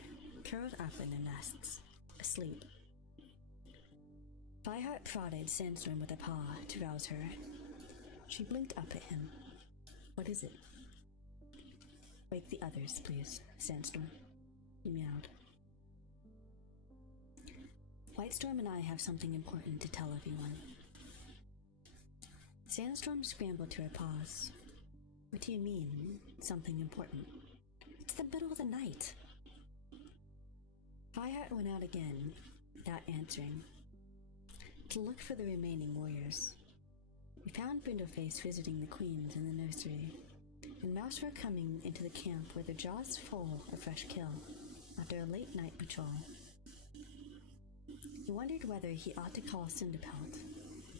curled up in their nests, asleep. Fireheart prodded Sandstorm with a paw to rouse her. She blinked up at him. What is it? Wake the others, please, Sandstorm, he meowed. Whitestorm and I have something important to tell everyone. Sandstorm scrambled to her paws. What do you mean, something important? It's the middle of the night. Fireheart went out again, without answering, to look for the remaining warriors. We found Brindleface visiting the queens in the nursery, and Mousefur coming into the camp with their jaws full of fresh kill after a late night patrol. He wondered whether he ought to call Cinderpelt,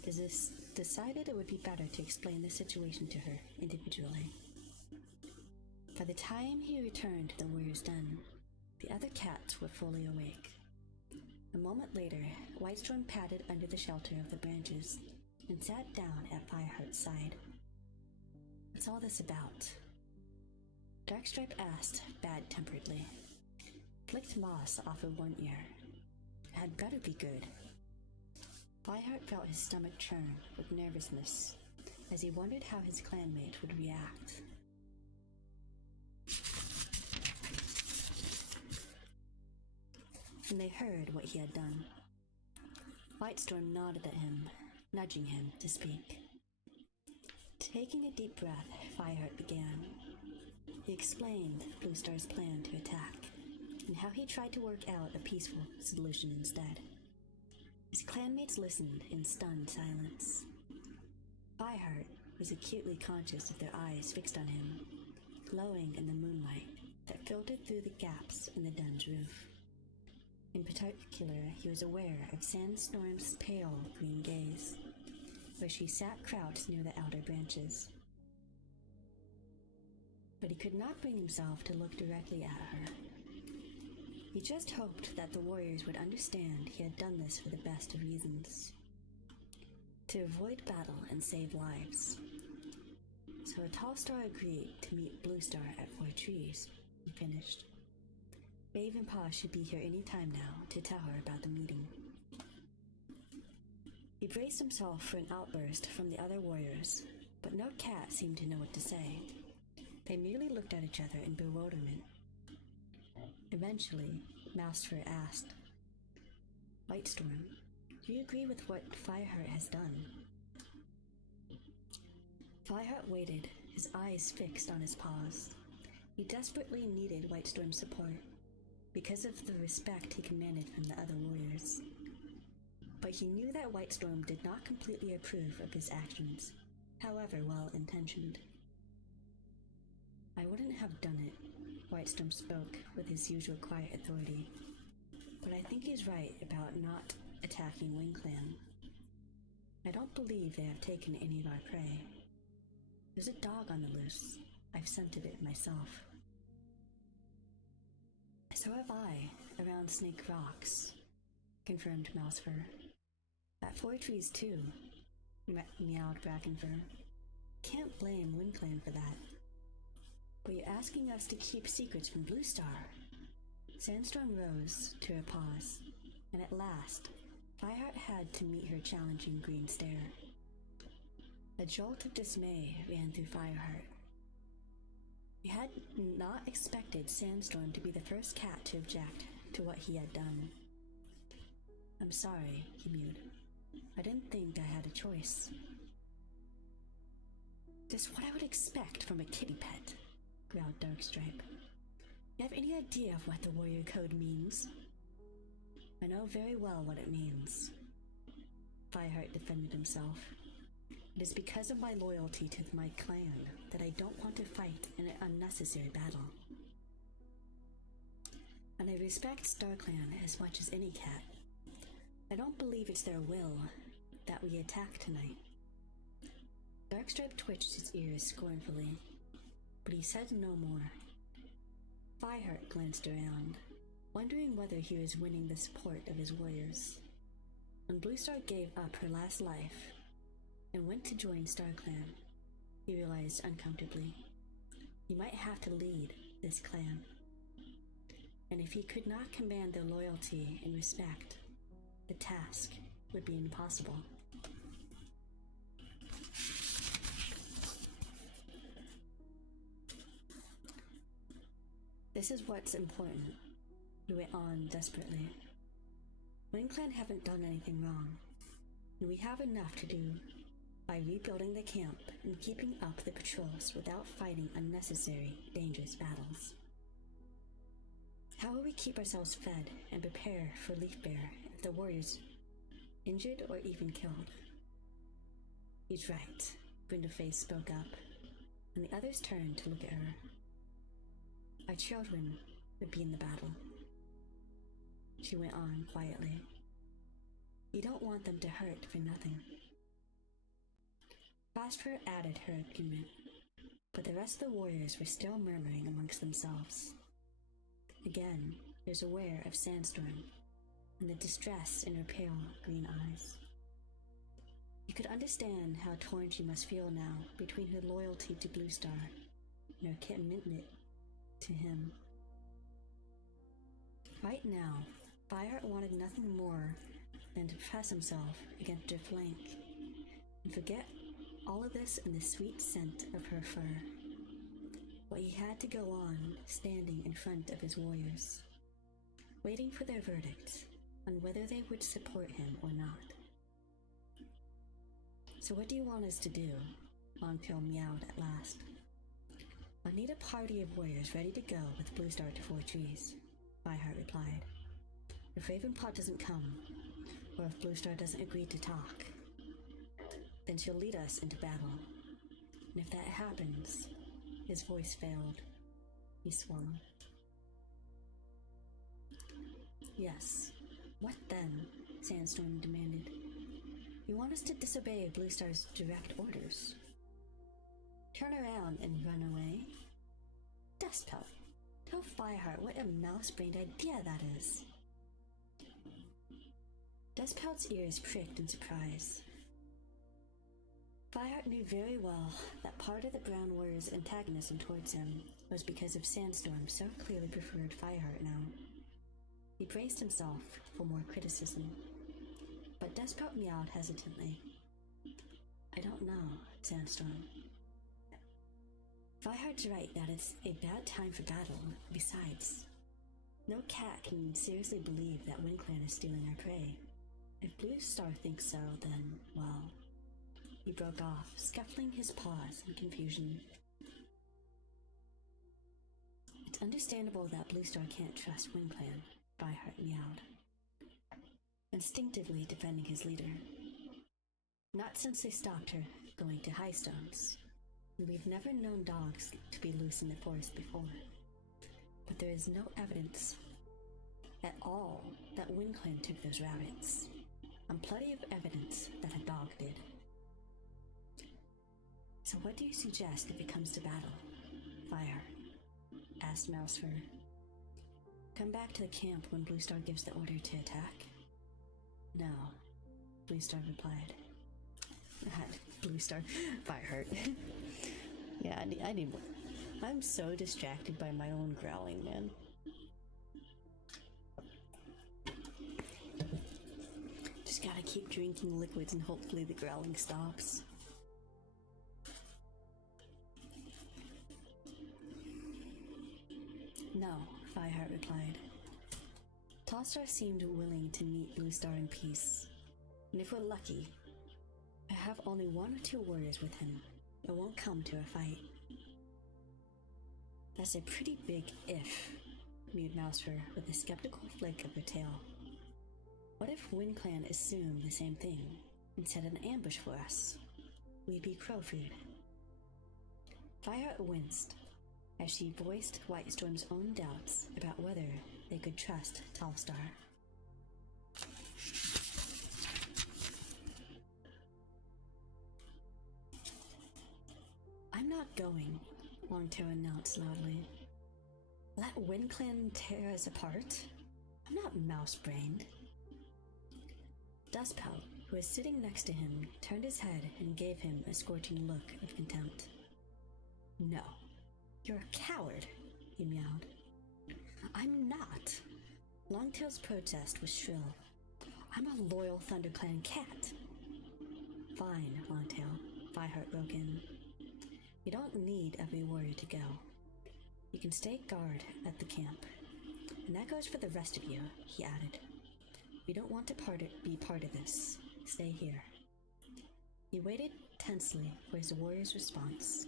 as decided it would be better to explain the situation to her individually. By the time he returned to the warrior's den, the other cats were fully awake. A moment later, Whitestorm padded under the shelter of the branches and sat down at Fireheart's side. What's all this about? Darkstripe asked bad-temperedly. Flicked moss off of one ear. It had better be good. Fireheart felt his stomach churn with nervousness as he wondered how his clanmate would react. And they heard what he had done. Whitestorm nodded at him, nudging him to speak. Taking a deep breath, Fireheart began. He explained Blue Star's plan to attack, and how he tried to work out a peaceful solution instead. His clanmates listened in stunned silence. Fireheart was acutely conscious of their eyes fixed on him, glowing in the moonlight that filtered through the gaps in the den's roof. In particular, he was aware of Sandstorm's pale green gaze, where she sat crouched near the outer branches. But he could not bring himself to look directly at her. He just hoped that the warriors would understand he had done this for the best of reasons. To avoid battle and save lives. So a tall star agreed to meet Blue Star at 4 Trees, he finished. Babe and Pa should be here any time now to tell her about the meeting. He braced himself for an outburst from the other warriors, but no cat seemed to know what to say. They merely looked at each other in bewilderment. Eventually, Mousefur asked, "Whitestorm, do you agree with what Fireheart has done?" Fireheart waited, his eyes fixed on his paws. He desperately needed Whitestorm's support, because of the respect he commanded from the other warriors. But he knew that Whitestorm did not completely approve of his actions, however well-intentioned. "I wouldn't have done it," Whitestorm spoke with his usual quiet authority. "But I think he's right about not attacking Wing Clan. I don't believe they have taken any of our prey. There's a dog on the loose. I've scented it myself." "So have I, around Snake Rocks," confirmed Mousefur. "At 4 Trees too," meowed Brackenfur. "Can't blame Wing Clan for that. But you're asking us to keep secrets from Blue Star." Sandstorm rose to a pause, and at last, Fireheart had to meet her challenging green stare. A jolt of dismay ran through Fireheart. He had not expected Sandstorm to be the first cat to object to what he had done. "I'm sorry," he mewed. "I didn't think I had a choice." "Just what I would expect from a kitty pet," growled Darkstripe. "You have any idea of what the warrior code means?" "I know very well what it means." Fireheart defended himself. "It is because of my loyalty to my clan that I don't want to fight in an unnecessary battle. And I respect StarClan as much as any cat. I don't believe it's their will that we attack tonight." Darkstripe twitched his ears scornfully, but he said no more. Fireheart glanced around, wondering whether he was winning the support of his warriors. When Blue Star gave up her last life and went to join StarClan, he realized uncomfortably he might have to lead this clan. And if he could not command their loyalty and respect, the task would be impossible. "This is what's important," he went on desperately. "Wing Clan haven't done anything wrong, and we have enough to do by rebuilding the camp and keeping up the patrols without fighting unnecessary, dangerous battles. How will we keep ourselves fed and prepare for Leaf Bear if the warriors injured or even killed?" "He's right," Brindleface spoke up, and the others turned to look at her. "Our children would be in the battle," she went on quietly. "You don't want them to hurt for nothing." Phosphor added her argument, but the rest of the warriors were still murmuring amongst themselves. Again, he was aware of Sandstorm and the distress in her pale green eyes. He could understand how torn she must feel now between her loyalty to Blue Star and her commitment to him. Right now, Fireheart wanted nothing more than to press himself against her flank and forget all of this in the sweet scent of her fur. But he had to go on standing in front of his warriors, waiting for their verdict on whether they would support him or not. "So what do you want us to do?" Longtail meowed at last. "I'll need a party of warriors ready to go with Bluestar to Four Trees," Fireheart replied. "If Ravenpaw doesn't come, or if Bluestar doesn't agree to talk, then she'll lead us into battle. And if that happens..." His voice failed. He swung. "Yes. What then?" Sandstorm demanded. "You want us to disobey Bluestar's direct orders? Turn around and run away? Dustpelt, tell Fireheart what a mouse-brained idea that is." Dustpelt's ears pricked in surprise. Fireheart knew very well that part of the Brown Warrior's antagonism towards him was because of Sandstorm so clearly preferred Fireheart now. He braced himself for more criticism, but Dustpelt meowed hesitantly. "I don't know, Sandstorm. Fireheart's right that it's a bad time for battle. Besides, no cat can seriously believe that WindClan is stealing our prey. If Bluestar thinks so, then, well..." He broke off, scuffling his paws in confusion. "It's understandable that Bluestar can't trust WindClan," Fireheart meowed, instinctively defending his leader. "Not since they stopped her going to Highstones. We've never known dogs to be loose in the forest before. But there is no evidence at all that WindClan took those rabbits, and plenty of evidence that a dog did. So what do you suggest if it comes to battle, Fire?" asked Mousefur. "Come back to the camp when Bluestar gives the order to attack?" "No," Bluestar replied. Bluestar, Fireheart. Yeah, I need more. I'm so distracted by my own growling, man. Just gotta keep drinking liquids and hopefully the growling stops. "No," Fireheart replied. "Tallstar seemed willing to meet Bluestar in peace, and if we're lucky, I have only 1 or 2 warriors with him. It won't come to a fight." "That's a pretty big if," mewed Mousefur with a skeptical flick of her tail. "What if WindClan assumed the same thing and set an ambush for us? We'd be crow food." Fireheart winced as she voiced Whitestorm's own doubts about whether they could trust Tallstar. "I'm not going," Longtail announced loudly. "Let WindClan tear us apart? I'm not mouse-brained." Dustpelt, who was sitting next to him, turned his head and gave him a scorching look of contempt. "No, you're a coward," he meowed. "I'm not." Longtail's protest was shrill. "I'm a loyal ThunderClan cat." "Fine, Longtail," Fireheart broke in. "You don't need every warrior to go. You can stay guard at the camp. And that goes for the rest of you," he added. "We don't want to be part of this. Stay here." He waited tensely for his warrior's response,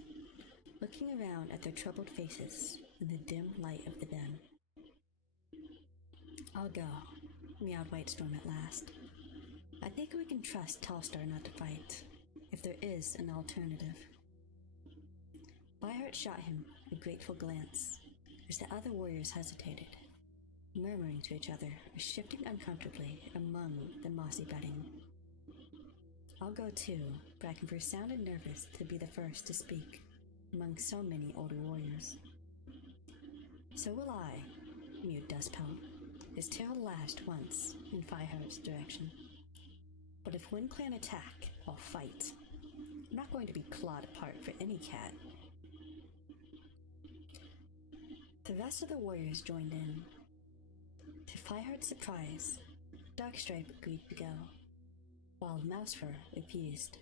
looking around at their troubled faces in the dim light of the den. "I'll go," meowed Whitestorm at last. "I think we can trust Tallstar not to fight, if there is an alternative." Fireheart shot him a grateful glance as the other warriors hesitated, murmuring to each other or shifting uncomfortably among the mossy bedding. "I'll go too," Brackenfur sounded nervous to be the first to speak among so many older warriors. "So will I," mewed Dustpelt. His tail lashed once in Fireheart's direction. "But if WindClan attack, I'll fight. I'm not going to be clawed apart for any cat." The rest of the warriors joined in. To Fireheart's surprise, Darkstripe agreed to go, while Mousefur refused.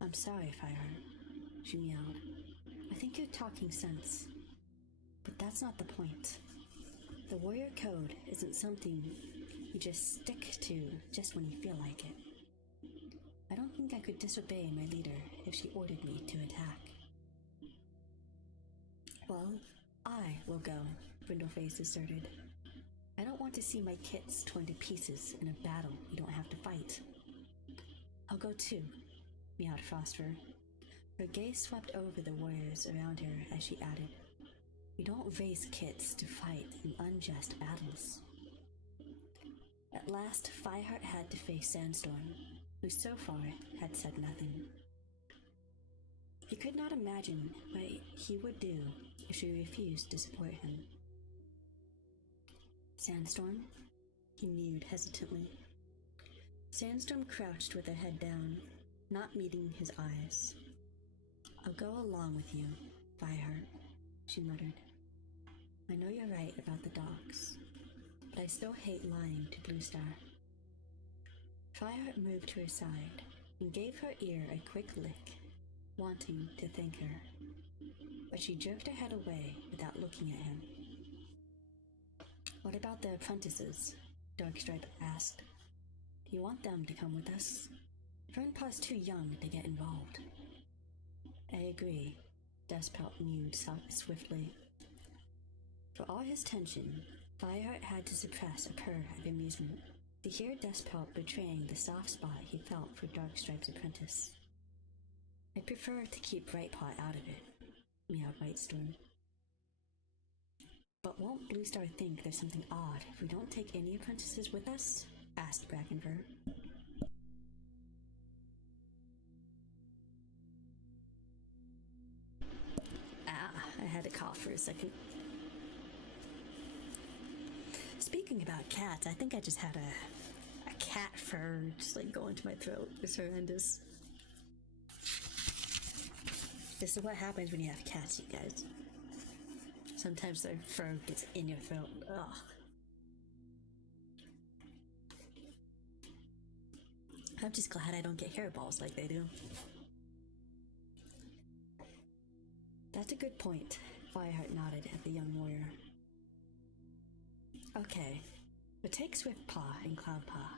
"I'm sorry, Fireheart," she meowed. "I think you're talking sense. But that's not the point. The warrior code isn't something you just stick to just when you feel like it. I don't think I could disobey my leader if she ordered me to attack." Well, I will go, Brindleface asserted. I don't want to see my kits torn to pieces in a battle you don't have to fight. I'll go too, meowed Frostfur. Her gaze swept over the warriors around her as she added, We don't raise kits to fight in unjust battles. At last, Fireheart had to face Sandstorm, who so far had said nothing. He could not imagine what he would do if she refused to support him. Sandstorm? He mewed hesitantly. Sandstorm crouched with her head down, not meeting his eyes. I'll go along with you, Fireheart, she muttered. I know you're right about the dogs, but I still hate lying to Bluestar. Fireheart moved to her side and gave her ear a quick lick, wanting to thank her, but she jerked her head away without looking at him. What about the apprentices? Darkstripe asked. Do you want them to come with us? Fernpaw's too young to get involved. I agree, Dustpelt mewed swiftly. For all his tension, Fireheart had to suppress a purr of amusement to hear Dustpelt betraying the soft spot he felt for Darkstripe's apprentice. I'd prefer to keep Brightpaw out of it, meowed Whitestorm. But won't Bluestar think there's something odd if we don't take any apprentices with us? Asked Brackenfur. I had to cough for a second. Speaking about cats, I think I just had a cat fur just like go into my throat. It's horrendous. This is what happens when you have cats, you guys. Sometimes their fur gets in your throat. Ugh. I'm just glad I don't get hairballs like they do. That's a good point, Fireheart nodded at the young warrior. Okay, but take Swiftpaw and Cloudpaw.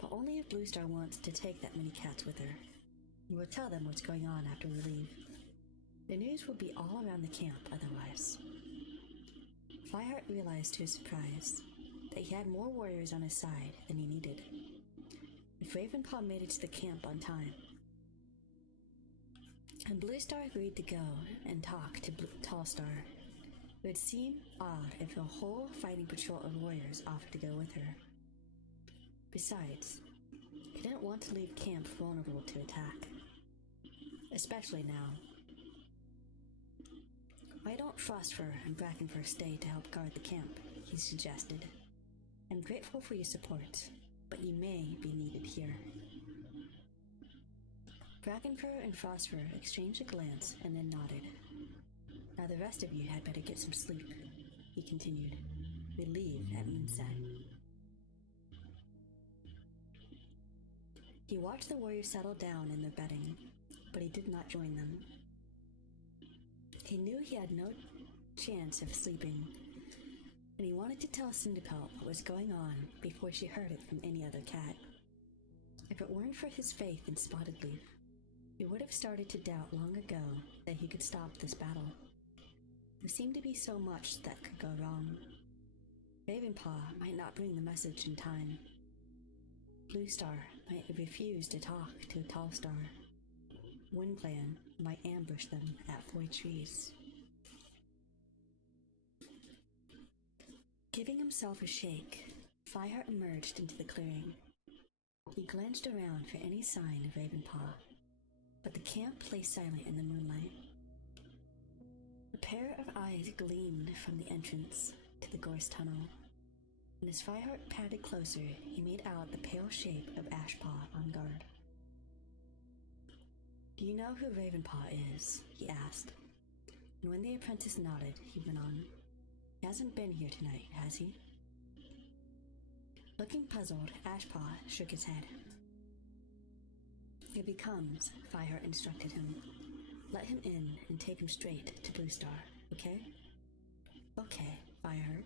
But only if Bluestar wants to take that many cats with her. We'll tell them what's going on after we leave. The news will be all around the camp otherwise. Fireheart realized to his surprise that he had more warriors on his side than he needed. If Ravenpaw made it to the camp on time, and Bluestar agreed to go and talk to Tallstar, it would seem odd if a whole fighting patrol of warriors offered to go with her. Besides, he didn't want to leave camp vulnerable to attack, especially now. Why don't Frostfur and Brackenfur stay to help guard the camp? He suggested. I'm grateful for your support, but you may be needed here. Brackenfur and Frostfur exchanged a glance and then nodded. Now the rest of you had better get some sleep, he continued. We leave at moonset. He watched the warriors settle down in their bedding, but he did not join them. He knew he had no chance of sleeping, and he wanted to tell Cinderpelt what was going on before she heard it from any other cat. If it weren't for his faith in Spotted Leaf, he would have started to doubt long ago that he could stop this battle. There seemed to be so much that could go wrong. Ravenpaw might not bring the message in time. Bluestar might refuse to talk to Tallstar. Windplan might ambush them at Foy Trees. Giving himself a shake, Fireheart emerged into the clearing. He glanced around for any sign of Ravenpaw, but the camp lay silent in the moonlight. A pair of eyes gleamed from the entrance to the gorse tunnel, and as Fireheart padded closer, he made out the pale shape of Ashpaw on guard. Do you know who Ravenpaw is? He asked, and when the apprentice nodded, he went on. He hasn't been here tonight, has he? Looking puzzled, Ashpaw shook his head. If he comes, Fireheart instructed him. Let him in and take him straight to Bluestar, okay? Okay, Fireheart.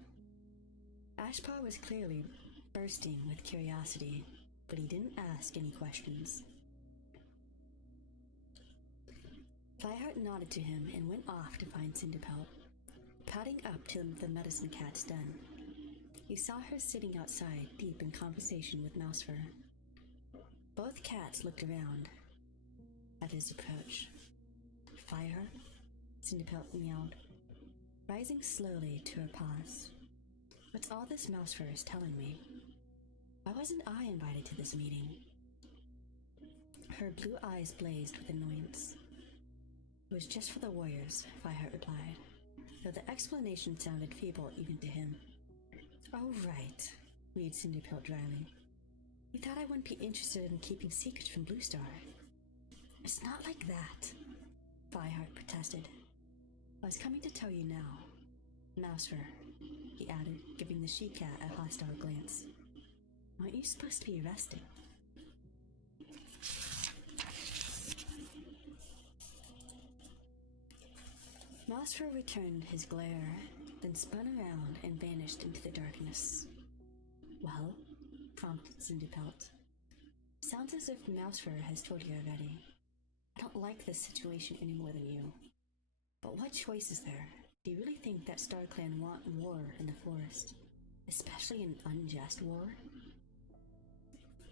Ashpaw was clearly bursting with curiosity, but he didn't ask any questions. Fireheart nodded to him and went off to find Cinderpelt, padding up to the medicine cat's den. He saw her sitting outside, deep in conversation with Mousefur. Both cats looked around at his approach. Fireheart? Cinderpelt meowed, rising slowly to her paws. What's all this Mousefur is telling me? Why wasn't I invited to this meeting? Her blue eyes blazed with annoyance. It was just for the warriors, Fireheart replied, though the explanation sounded feeble even to him. Oh, right, read Cinderpelt dryly. You thought I wouldn't be interested in keeping secrets from Bluestar. It's not like that, Fireheart protested. I was coming to tell you now. Mousefur, he added, giving the she-cat a hostile glance. Aren't you supposed to be resting? Mousefur returned his glare, then spun around and vanished into the darkness. Well, prompted Cinderpelt. Sounds as if Mousefur has told you already. I don't like this situation any more than you. But what choice is there? Do you really think that StarClan want war in the forest? Especially an unjust war?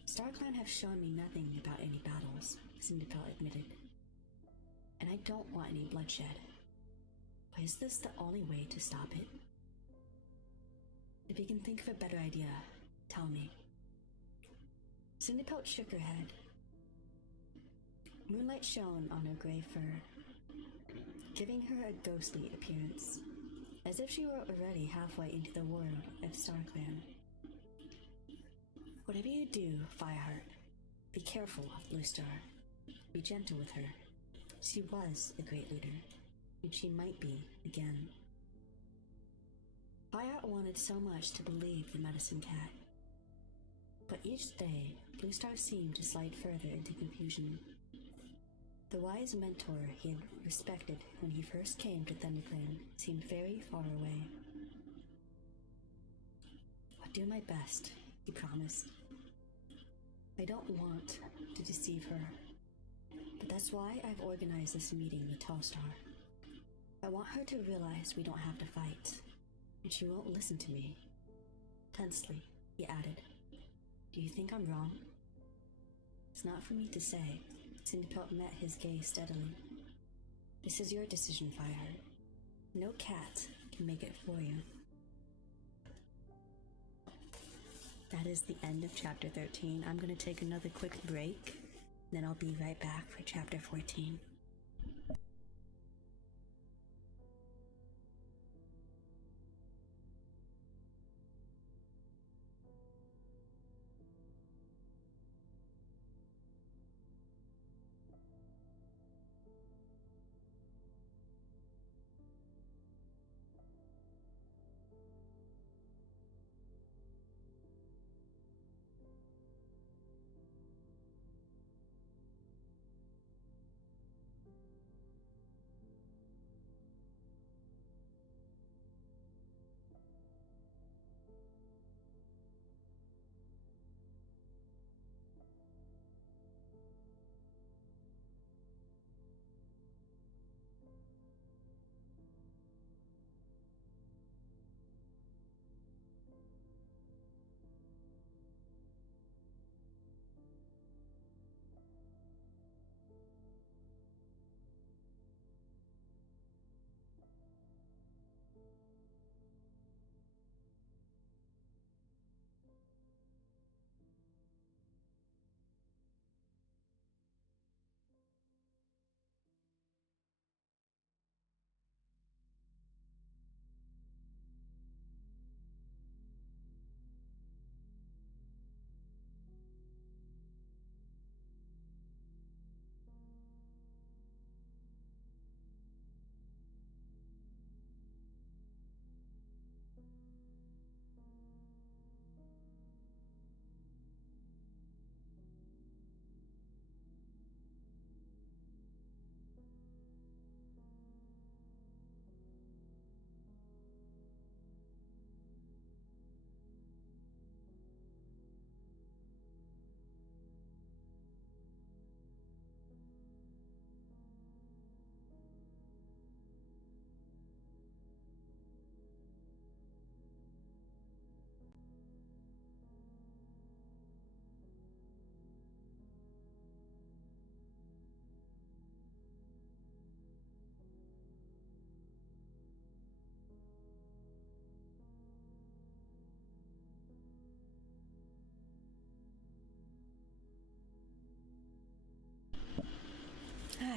StarClan have shown me nothing about any battles, Cinderpelt admitted. And I don't want any bloodshed. But is this the only way to stop it? If you can think of a better idea, tell me. Cinderpelt shook her head. Moonlight shone on her gray fur, giving her a ghostly appearance, as if she were already halfway into the world of StarClan. Whatever you do, Fireheart, be careful of Bluestar. Be gentle with her. She was a great leader, and she might be again. Fireheart wanted so much to believe the medicine cat. But each day, Bluestar seemed to slide further into confusion. The wise mentor he had respected when he first came to ThunderClan seemed very far away. I'll do my best, he promised. I don't want to deceive her, but that's why I've organized this meeting with Tallstar. I want her to realize we don't have to fight, and she won't listen to me. Tensely, he added, do you think I'm wrong? It's not for me to say. Cinderpelt met his gaze steadily. This is your decision, Fireheart. No cat can make it for you. That is the end of chapter 13. I'm going to take another quick break, then I'll be right back for chapter 14.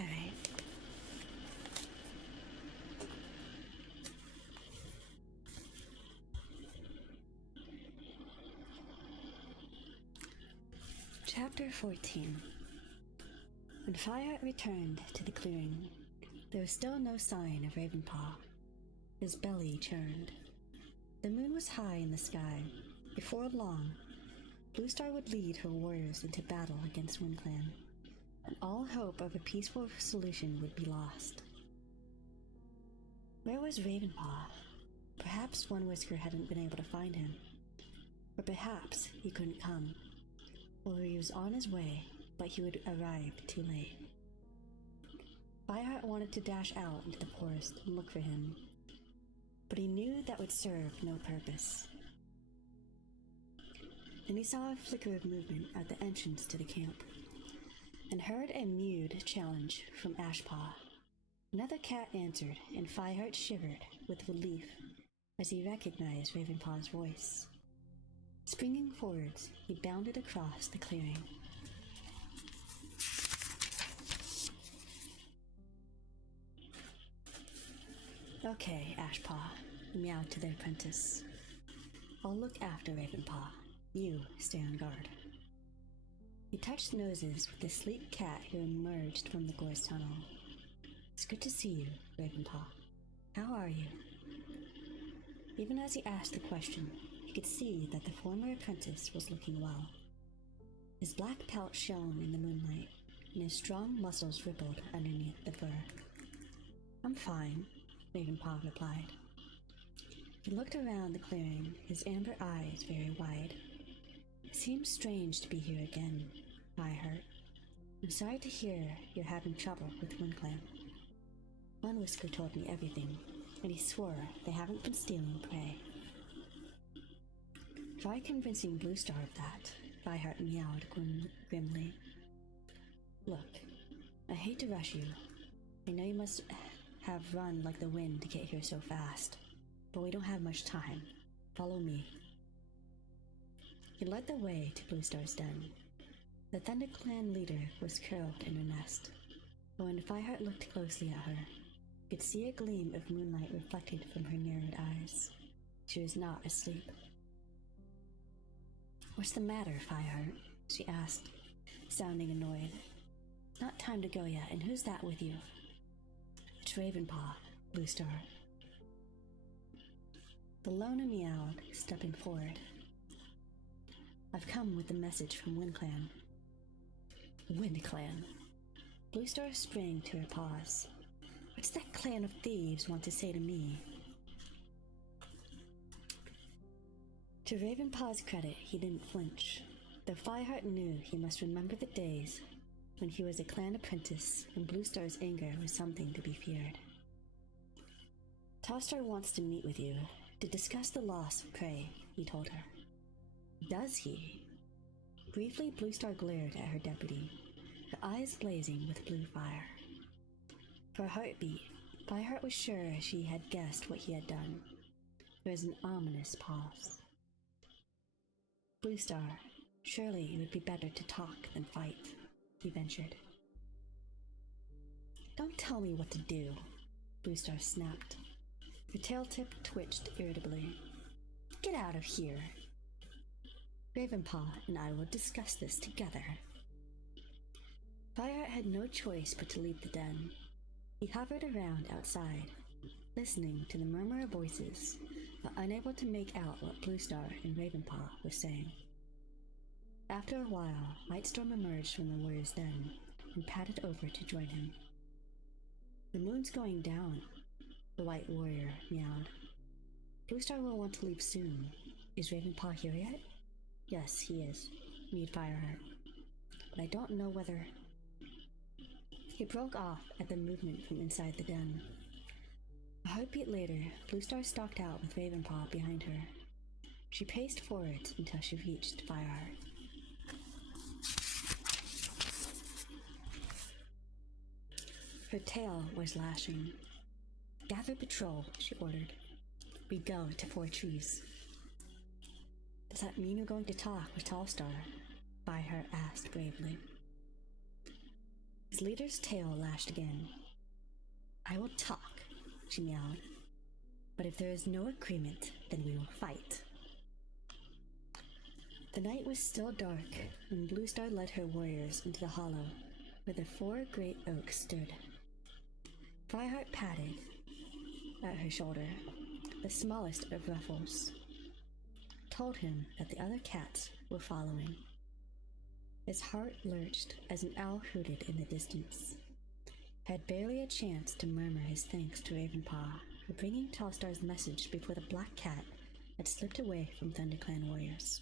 Alright. Chapter 14. When Fireheart returned to the clearing, there was still no sign of Ravenpaw. His belly churned. The moon was high in the sky. Before long, Bluestar would lead her warriors into battle against WindClan, and all hope of a peaceful solution would be lost. Where was Ravenpaw? Perhaps One Whisker hadn't been able to find him. Or perhaps he couldn't come. Or he was on his way, but he would arrive too late. Fireheart wanted to dash out into the forest and look for him, but he knew that would serve no purpose. Then he saw a flicker of movement at the entrance to the camp, and heard a mewed challenge from Ashpaw. Another cat answered, and Fireheart shivered with relief as he recognized Ravenpaw's voice. Springing forwards, he bounded across the clearing. Okay, Ashpaw, he meowed to the apprentice. I'll look after Ravenpaw. You stay on guard. He touched noses with the sleek cat who emerged from the gorse tunnel. It's good to see you, Ravenpaw. How are you? Even as he asked the question, he could see that the former apprentice was looking well. His black pelt shone in the moonlight, and his strong muscles rippled underneath the fur. I'm fine, Ravenpaw replied. He looked around the clearing, his amber eyes very wide. It seems strange to be here again, Fireheart. I'm sorry to hear you're having trouble with WindClan. One Whisker told me everything, and he swore they haven't been stealing prey. Try convincing Bluestar of that, Fireheart meowed grimly. Look, I hate to rush you. I know you must have run like the wind to get here so fast, but we don't have much time. Follow me. He led the way to Bluestar's den. The ThunderClan leader was curled in her nest, but when Fireheart looked closely at her, he could see a gleam of moonlight reflected from her narrowed eyes. She was not asleep. What's the matter, Fireheart? She asked, sounding annoyed. It's not time to go yet, and who's that with you? It's Ravenpaw, Bluestar. The loner meowed, stepping forward. I've come with a message from WindClan. WindClan? Bluestar sprang to her paws. What's that clan of thieves want to say to me? To Ravenpaw's credit, he didn't flinch, though Fireheart knew he must remember the days when he was a clan apprentice and Bluestar's anger was something to be feared. Tostar wants to meet with you to discuss the loss of prey, he told her. Does he? Briefly, Bluestar glared at her deputy, her eyes blazing with blue fire. For a heartbeat, Fireheart was sure she had guessed what he had done. There was an ominous pause. Bluestar, surely it would be better to talk than fight, he ventured. Don't tell me what to do, Bluestar snapped. Her tail tip twitched irritably. Get out of here. Ravenpaw and I will discuss this together. Fireheart had no choice but to leave the den. He hovered around outside, listening to the murmur of voices, but unable to make out what Bluestar and Ravenpaw were saying. After a while, Lightstorm emerged from the warrior's den and padded over to join him. The moon's going down, the white warrior meowed. Bluestar will want to leave soon. Is Ravenpaw here yet? Yes, he is, mewed Fireheart. But I don't know whether... He broke off at the movement from inside the den. A heartbeat later, Bluestar stalked out with Ravenpaw behind her. She paced forwards until she reached Fireheart. Her tail was lashing. Gather patrol, she ordered. We go to 4 trees. Does that mean you're going to talk with Tallstar? Fireheart asked bravely. His leader's tail lashed again. "I will talk," she meowed. "But if there is no agreement, then we will fight." The night was still dark when Bluestar led her warriors into the hollow where the 4 great oaks stood. Fireheart patted at her shoulder, the smallest of ruffles, told him that the other cats were following. His heart lurched as an owl hooted in the distance. Had barely a chance to murmur his thanks to Ravenpaw for bringing Tallstar's message before the black cat had slipped away from ThunderClan warriors.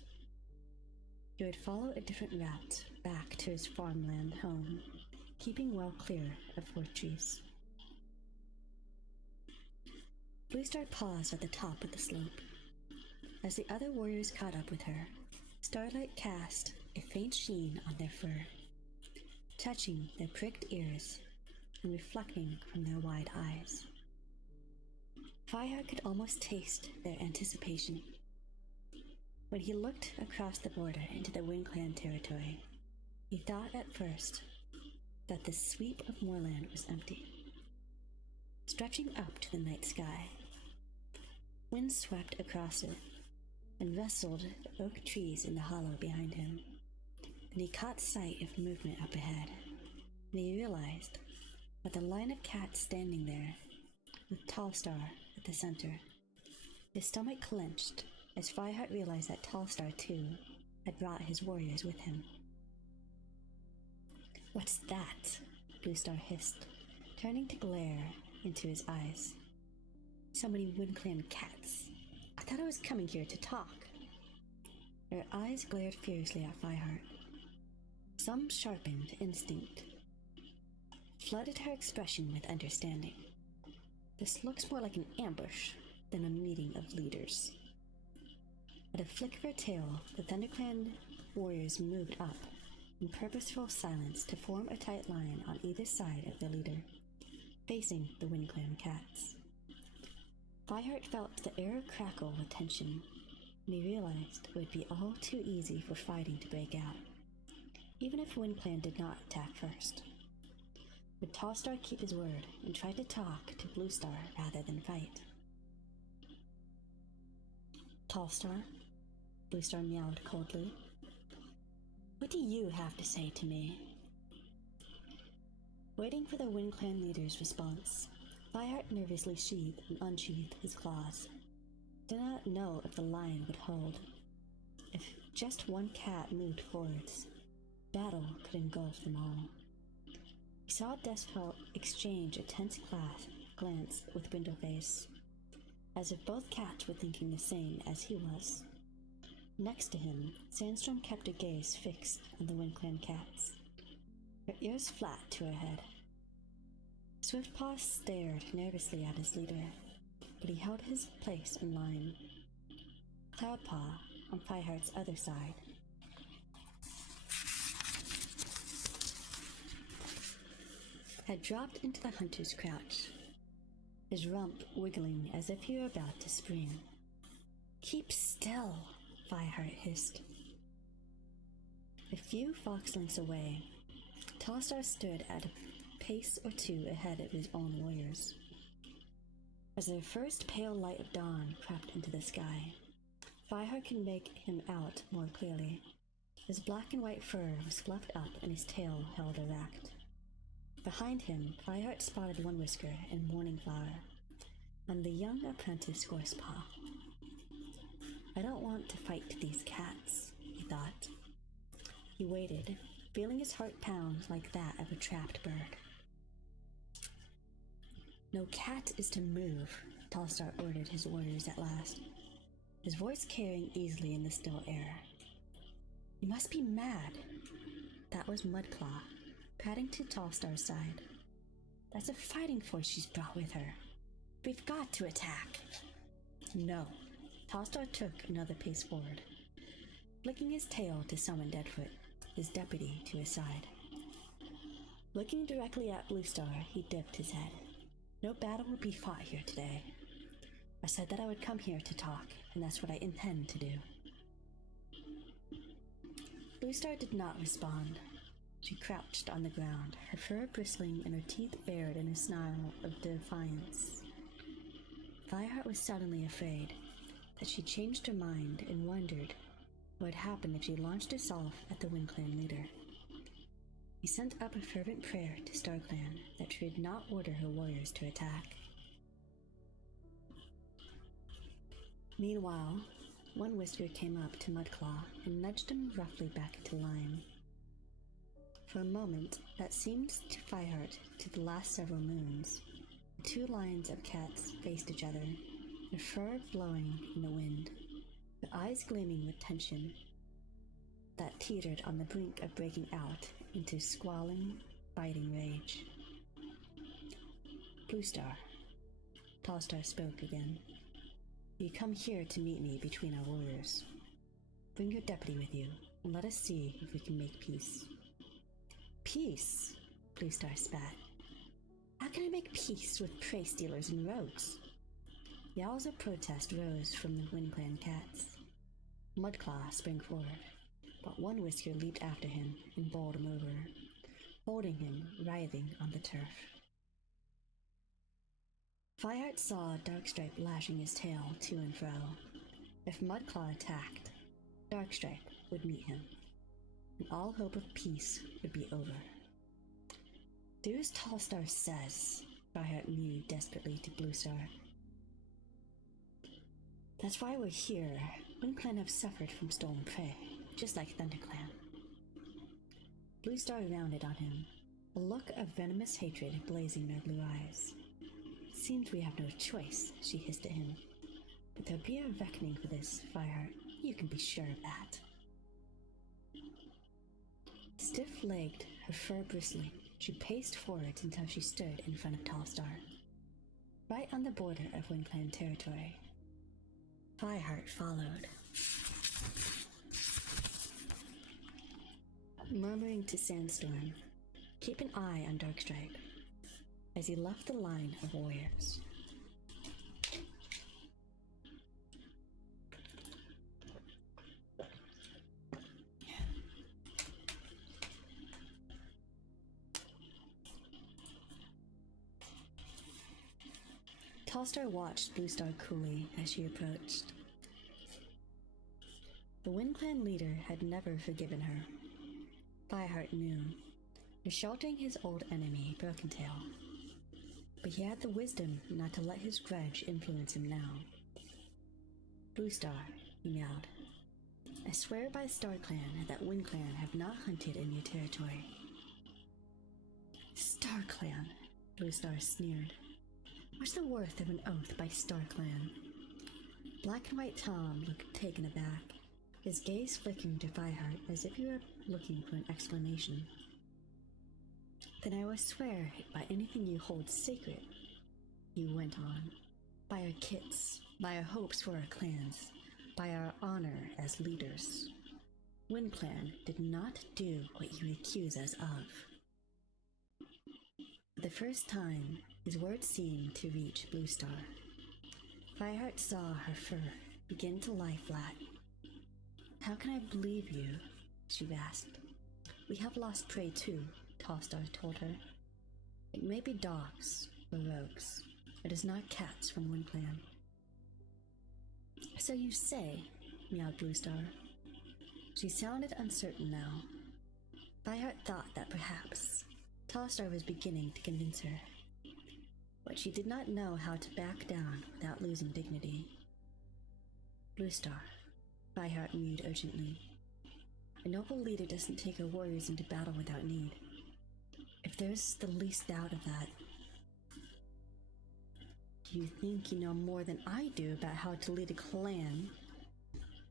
He would follow a different route back to his farmland home, keeping well clear of fort trees. Bluestar paused at the top of the slope. As the other warriors caught up with her, starlight cast a faint sheen on their fur, touching their pricked ears and reflecting from their wide eyes. Fireheart could almost taste their anticipation. When he looked across the border into the WindClan territory, he thought at first that the sweep of moorland was empty. Stretching up to the night sky, wind swept across it and rustled the oak trees in the hollow behind him. Then he caught sight of movement up ahead, and he realized that the line of cats standing there, with Tallstar at the center. His stomach clenched as Fireheart realized that Tallstar, too, had brought his warriors with him. "What's that?" Bluestar hissed, turning to glare into his eyes. "So many WindClan cats. I thought I was coming here to talk." Her eyes glared fiercely at Fireheart. Some sharpened instinct flooded her expression with understanding. "This looks more like an ambush than a meeting of leaders." At a flick of her tail, the ThunderClan warriors moved up in purposeful silence to form a tight line on either side of their leader, facing the WindClan cats. Fireheart felt the air crackle with tension, and he realized it would be all too easy for fighting to break out, even if WindClan did not attack first. Would Tallstar keep his word and try to talk to Bluestar rather than fight? "Tallstar?" Bluestar meowed coldly. "What do you have to say to me?" Waiting for the WindClan leader's response, Fireheart nervously sheathed and unsheathed his claws. Did not know if the line would hold. If just one cat moved forwards, battle could engulf them all. He saw Despot exchange a tense glance with Windleface, as if both cats were thinking the same as he was. Next to him, Sandstorm kept her gaze fixed on the WindClan cats, her ears flat to her head. Swiftpaw stared nervously at his leader, but he held his place in line. Cloudpaw, on Fireheart's other side, had dropped into the hunter's crouch, his rump wiggling as if he were about to spring. "Keep still," Fireheart hissed. A few fox lengths away, Tallstar stood at a pace or two ahead of his own warriors. As the first pale light of dawn crept into the sky, Fireheart could make him out more clearly. His black and white fur was fluffed up and his tail held erect. Behind him, Fireheart spotted One Whisker and Morning Flower, and the young apprentice Horsepaw. "I don't want to fight these cats," he thought. He waited, feeling his heart pound like that of a trapped bird. "No cat is to move," Tallstar ordered his warriors at last, his voice carrying easily in the still air. "You must be mad." That was Mudclaw, padding to Tallstar's side. "That's a fighting force she's brought with her. We've got to attack." "No." Tallstar took another pace forward, flicking his tail to summon Deadfoot, his deputy, to his side. Looking directly at Bluestar, he dipped his head. "No battle will be fought here today. I said that I would come here to talk, and that's what I intend to do." Bluestar did not respond. She crouched on the ground, her fur bristling and her teeth bared in a snarl of defiance. Fireheart was suddenly afraid that she changed her mind and wondered what would happen if she launched herself at the WindClan leader. He sent up a fervent prayer to StarClan that she would not order her warriors to attack. Meanwhile, one Whisker came up to Mudclaw and nudged him roughly back into line. For a moment, that seemed to Fireheart to the last several moons. The two lines of cats faced each other, their fur blowing in the wind, their eyes gleaming with tension that teetered on the brink of breaking out into squalling, biting rage. Bluestar. Tallstar spoke again. You come here to meet me between our warriors. Bring your deputy with you, and let us see if we can make peace. Peace? Bluestar spat. How can I make peace with prey stealers and rogues? Yowls of protest rose from the WindClan cats. Mudclaw sprang forward, but one Whisker leaped after him and bowled him over, holding him writhing on the turf. Fireheart saw Darkstripe lashing his tail to and fro. If Mudclaw attacked, Darkstripe would meet him, and all hope of peace would be over. Do as Tallstar says, Fireheart mewed desperately to Bluestar. That's why we're here. WindClan have suffered from stolen prey, just like ThunderClan. Bluestar rounded on him, a look of venomous hatred blazing their blue eyes. Seems we have no choice, she hissed at him. But there'll be a reckoning for this, Fireheart. You can be sure of that. Stiff-legged, her fur bristling, she paced forward until she stood in front of Tallstar, right on the border of WindClan territory. Fireheart followed, murmuring to Sandstorm, keep an eye on Darkstripe, as he left the line of warriors. Tallstar watched Bluestar coolly as she approached. The WindClan leader had never forgiven her. Fireheart knew, assaulting his old enemy, Broken-Tail. But he had the wisdom not to let his grudge influence him now. Bluestar, he meowed. I swear by StarClan that WindClan have not hunted in your territory. StarClan, Bluestar sneered. What's the worth of an oath by StarClan? Black and White Tom looked taken aback, his gaze flicking to Fireheart as if he were looking for an explanation. Then I will swear by anything you hold sacred, he went on. By our kits, by our hopes for our clans, by our honor as leaders. WindClan did not do what you accuse us of. For the first time, his words seemed to reach Bluestar. Fireheart saw her fur begin to lie flat. How can I believe you? She rasped. We have lost prey too, Tallstar told her. It may be dogs or rogues. It is not cats from WindClan. So you say, meowed Bluestar. She sounded uncertain now. Fireheart thought that perhaps Tallstar was beginning to convince her. But she did not know how to back down without losing dignity. Bluestar, Fireheart mewed urgently. A noble leader doesn't take her warriors into battle without need. If there's the least doubt of that, do you think you know more than I do about how to lead a clan?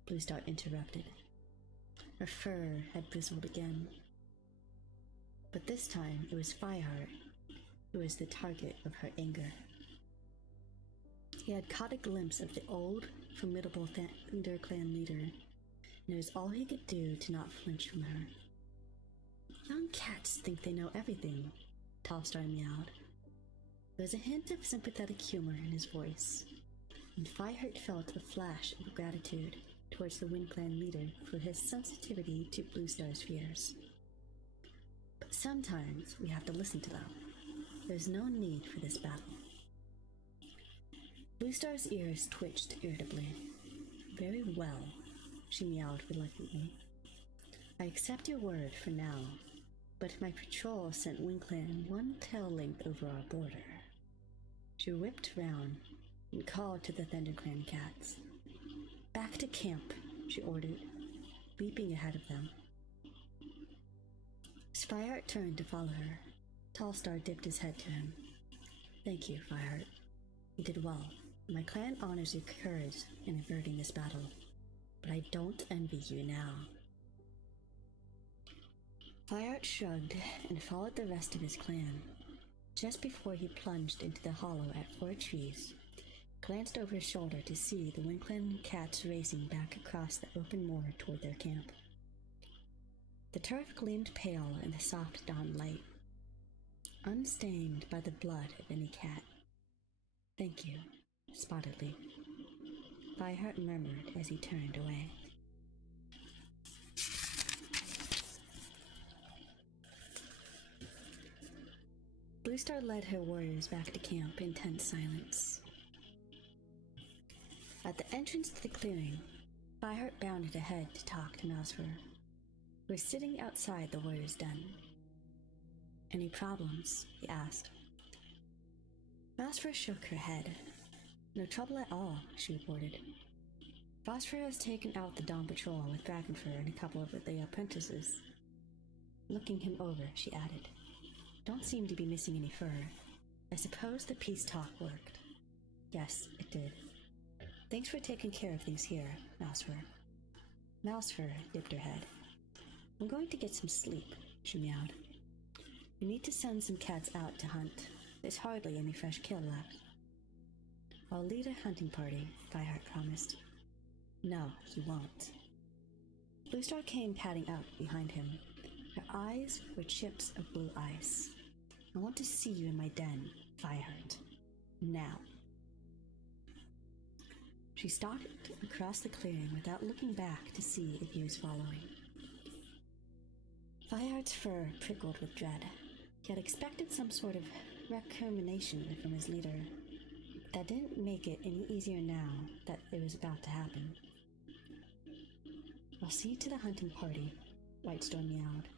Bluestar interrupted. Her fur had bristled again. But this time it was Fireheart who was the target of her anger. He had caught a glimpse of the old, formidable ThunderClan leader, and it was all he could do to not flinch from her. Young cats think they know everything, Tallstar meowed. There was a hint of sympathetic humor in his voice, and Fireheart felt a flash of gratitude towards the WindClan leader for his sensitivity to Bluestar's fears. But sometimes we have to listen to them. There's no need for this battle. Bluestar's ears twitched irritably. Very well, she meowed reluctantly. I accept your word for now, but my patrol sent Winkland one tail length over our border. She whipped round and called to the ThunderClan cats. Back to camp, she ordered, leaping ahead of them. Fireheart turned to follow her. Tallstar dipped his head to him. Thank you, Fireheart. You did well. My clan honors your courage in averting this battle, but I don't envy you now. Fireheart shrugged and followed the rest of his clan. Just before he plunged into the hollow at 4 trees, glanced over his shoulder to see the Winkland cats racing back across the open moor toward their camp. The turf gleamed pale in the soft dawn light, unstained by the blood of any cat. Thank you, Spottedly, Fireheart murmured as he turned away. Bluestar led her warriors back to camp in tense silence. At the entrance to the clearing, Fireheart bounded ahead to talk to Mousefur, who was sitting outside the warrior's den. Any problems? He asked. Mousefur shook her head. No trouble at all, she reported. Phosphor has taken out the Dawn Patrol with Dragonfur and a couple of the apprentices. Looking him over, she added, Don't seem to be missing any fur. I suppose the peace talk worked. Yes, it did. Thanks for taking care of things here, Mousefur. Mousefur dipped her head. I'm going to get some sleep, she meowed. We need to send some cats out to hunt. There's hardly any fresh kill left. I'll lead a hunting party, Fireheart promised. No, you won't. Bluestar came padding up behind him. Her eyes were chips of blue ice. I want to see you in my den, Fireheart. Now. She stalked across the clearing without looking back to see if he was following. Fireheart's fur prickled with dread. He had expected some sort of recrimination from his leader. That didn't make it any easier now that it was about to happen. I'll see you to the hunting party, Whitestorm meowed,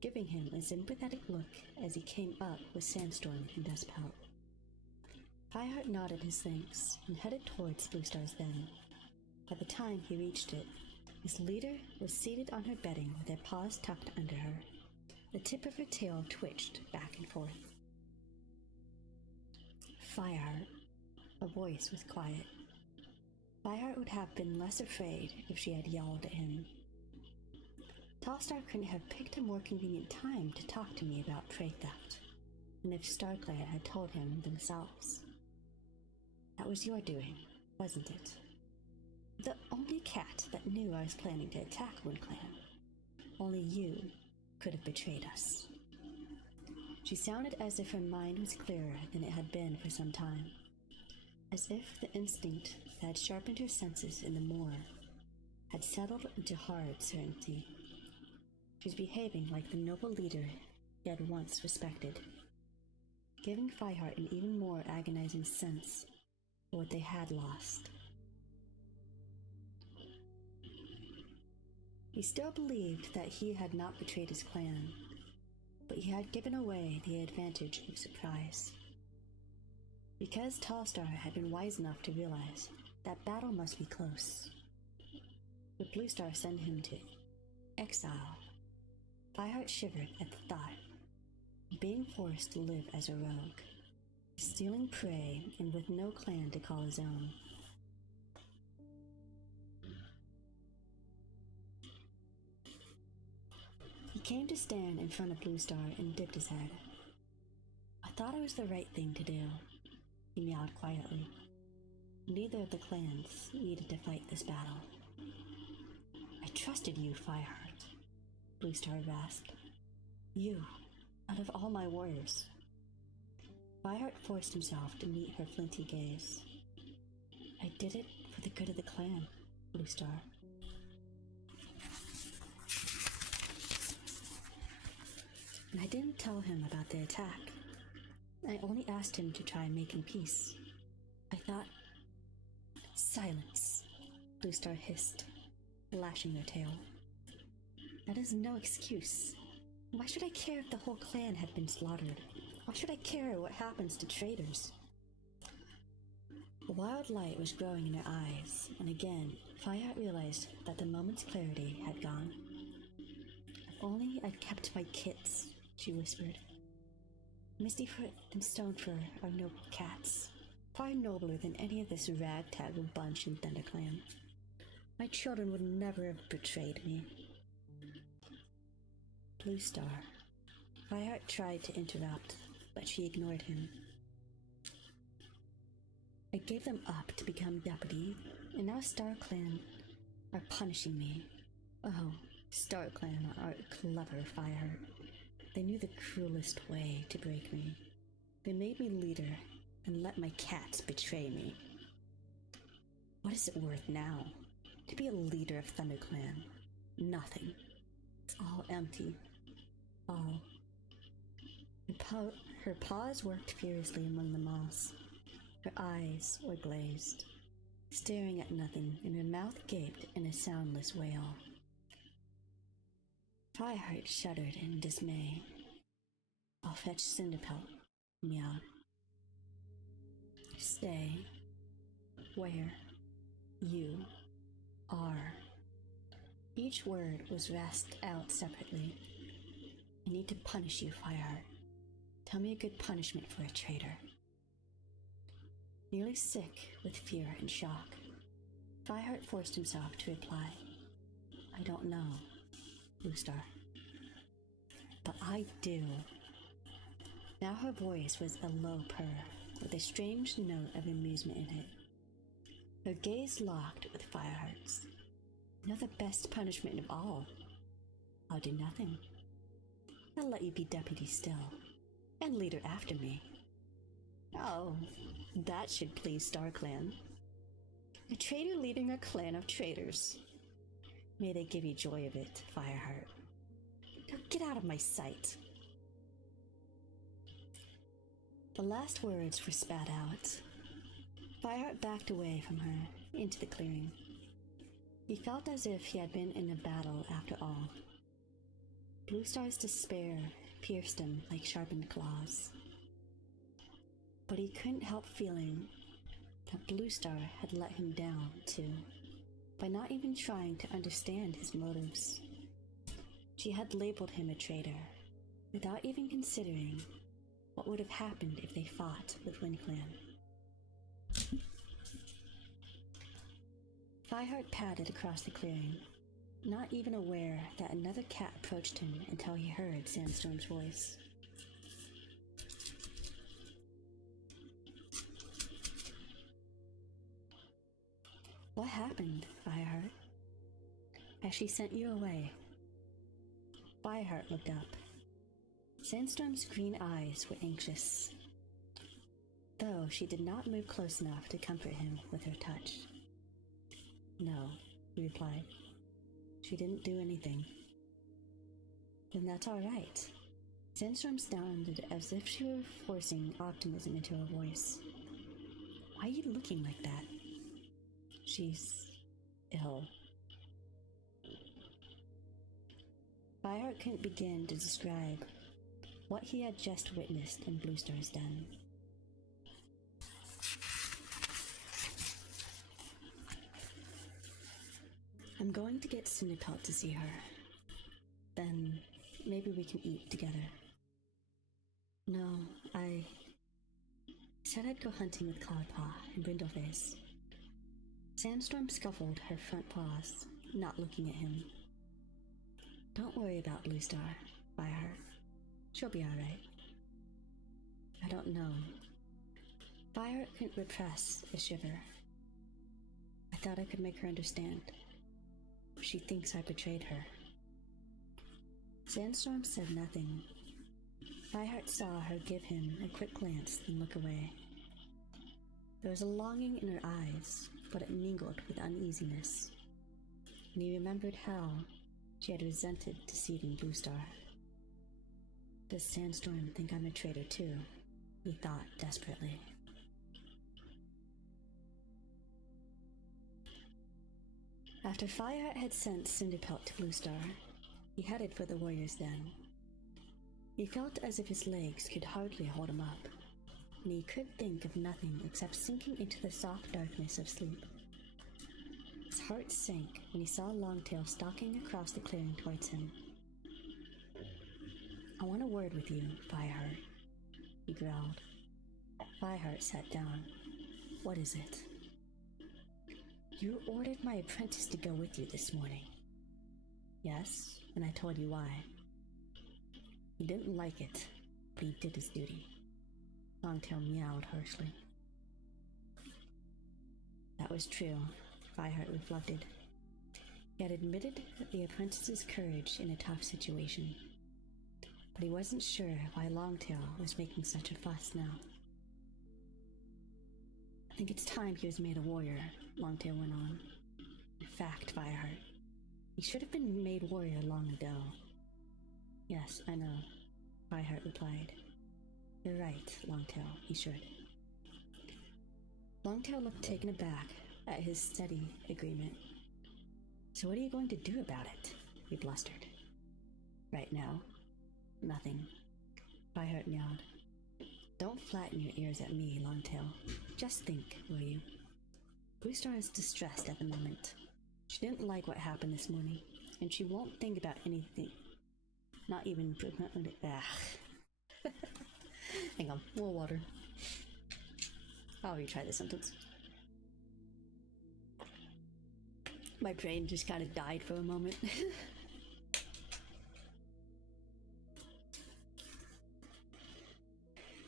giving him a sympathetic look as he came up with Sandstorm and Dustpout. Fireheart nodded his thanks and headed towards Bluestar's den. By the time he reached it, his leader was seated on her bedding with her paws tucked under her. The tip of her tail twitched back and forth. Fireheart. Her voice was quiet. Fireheart would have been less afraid if she had yelled at him. Tallstar couldn't have picked a more convenient time to talk to me about prey theft, and if StarClan had told him themselves. That was your doing, wasn't it? The only cat that knew I was planning to attack Winkland. Only you could have betrayed us. She sounded as if her mind was clearer than it had been for some time. As if the instinct that had sharpened her senses in the moor had settled into hard certainty. She's behaving like the noble leader he had once respected, giving Fireheart an even more agonizing sense of what they had lost. He still believed that he had not betrayed his clan, but he had given away the advantage of surprise. Because Tallstar had been wise enough to realize that battle must be close. Would Bluestar send him to exile? Fireheart shivered at the thought. Being forced to live as a rogue, stealing prey and with no clan to call his own. He came to stand in front of Bluestar and dipped his head. I thought it was the right thing to do, he meowed quietly. Neither of the clans needed to fight this battle. I trusted you, Fireheart, Bluestar rasped. You, out of all my warriors. Fireheart forced himself to meet her flinty gaze. I did it for the good of the clan, Bluestar. And I didn't tell him about the attack. I only asked him to try making peace. I thought... Silence, Bluestar hissed, lashing her tail. That is no excuse. Why should I care if the whole clan had been slaughtered? Why should I care what happens to traitors? A wild light was growing in her eyes, and again, Fireheart realized that the moment's clarity had gone. If only I'd kept my kits, she whispered. Mistyfoot and Stonefur are noble cats, far nobler than any of this ragtag bunch in ThunderClan. My children would never have betrayed me. Bluestar. Fireheart tried to interrupt, but she ignored him. I gave them up to become deputy, and now StarClan are punishing me. Oh, StarClan are clever, Fireheart. They knew the cruelest way to break me. They made me leader and let my cats betray me. What is it worth now? To be a leader of ThunderClan? Nothing. It's all empty. All. Her paws worked furiously among the moss. Her eyes were glazed, staring at nothing, and her mouth gaped in a soundless wail. Fireheart shuddered in dismay. I'll fetch Cinderpelt, meowed. Stay where you are. Each word was rasped out separately. I need to punish you, Fireheart. Tell me a good punishment for a traitor. Nearly sick with fear and shock, Fireheart forced himself to reply, I don't know, Bluestar. But I do. Now her voice was a low purr, with a strange note of amusement in it. Her gaze locked with Fireheart's. Know the best punishment of all. I'll do nothing. I'll let you be deputy still, and leader after me. Oh, that should please StarClan. A traitor leading a clan of traitors. May they give you joy of it, Fireheart. Now get out of my sight. The last words were spat out. Fireheart backed away from her, into the clearing. He felt as if he had been in a battle after all. Bluestar's despair pierced him like sharpened claws. But he couldn't help feeling that Bluestar had let him down, too, by not even trying to understand his motives. She had labeled him a traitor, without even considering what would have happened if they fought with WindClan. Fireheart padded across the clearing, not even aware that another cat approached him until he heard Sandstorm's voice. What happened, Fireheart? Has she sent you away? Fireheart looked up. Sandstorm's green eyes were anxious, though she did not move close enough to comfort him with her touch. No, he replied. She didn't do anything. Then that's all right. Sandstorm sounded as if she were forcing optimism into her voice. Why are you looking like that? She's ill. Fireheart couldn't begin to describe what he had just witnessed in Bluestar's den. I'm going to get Cinderpelt to see her. Then maybe we can eat together. No, I said I'd go hunting with Cloudpaw and Brindleface. Sandstorm scuffled her front paws, not looking at him. Don't worry about Bluestar, Fireheart. She'll be alright. I don't know. Fireheart couldn't repress a shiver. I thought I could make her understand. She thinks I betrayed her. Sandstorm said nothing. Fireheart saw her give him a quick glance and look away. There was a longing in her eyes, but it mingled with uneasiness. And he remembered how she had resented deceiving Bluestar. Does Sandstorm think I'm a traitor too? He thought desperately. After Fireheart had sent Cinderpelt to Bluestar, he headed for the warrior's den. He felt as if his legs could hardly hold him up, and he could think of nothing except sinking into the soft darkness of sleep. His heart sank when he saw Longtail stalking across the clearing towards him. "I want a word with you, Fireheart," he growled. Fireheart sat down. "What is it?" "You ordered my apprentice to go with you this morning." "Yes, and I told you why." "He didn't like it, but he did his duty." Longtail meowed harshly. That was true, Fireheart reflected. He had admitted the apprentice's courage in a tough situation, but he wasn't sure why Longtail was making such a fuss now. "I think it's time he was made a warrior," Longtail went on. "In fact, Fireheart, he should have been made warrior long ago." "Yes, I know," Fireheart replied. "You're right, Longtail, he should." Longtail looked taken aback at his steady agreement. "So what are you going to do about it?" he blustered. "Right now, nothing," Fireheart meowed. "Don't flatten your ears at me, Longtail. Just think, will you? Bluestar is distressed at the moment. She didn't like what happened this morning, and she won't think about anything. Not even... Hang on, more water. I'll retry this sentence. My brain just kind of died for a moment.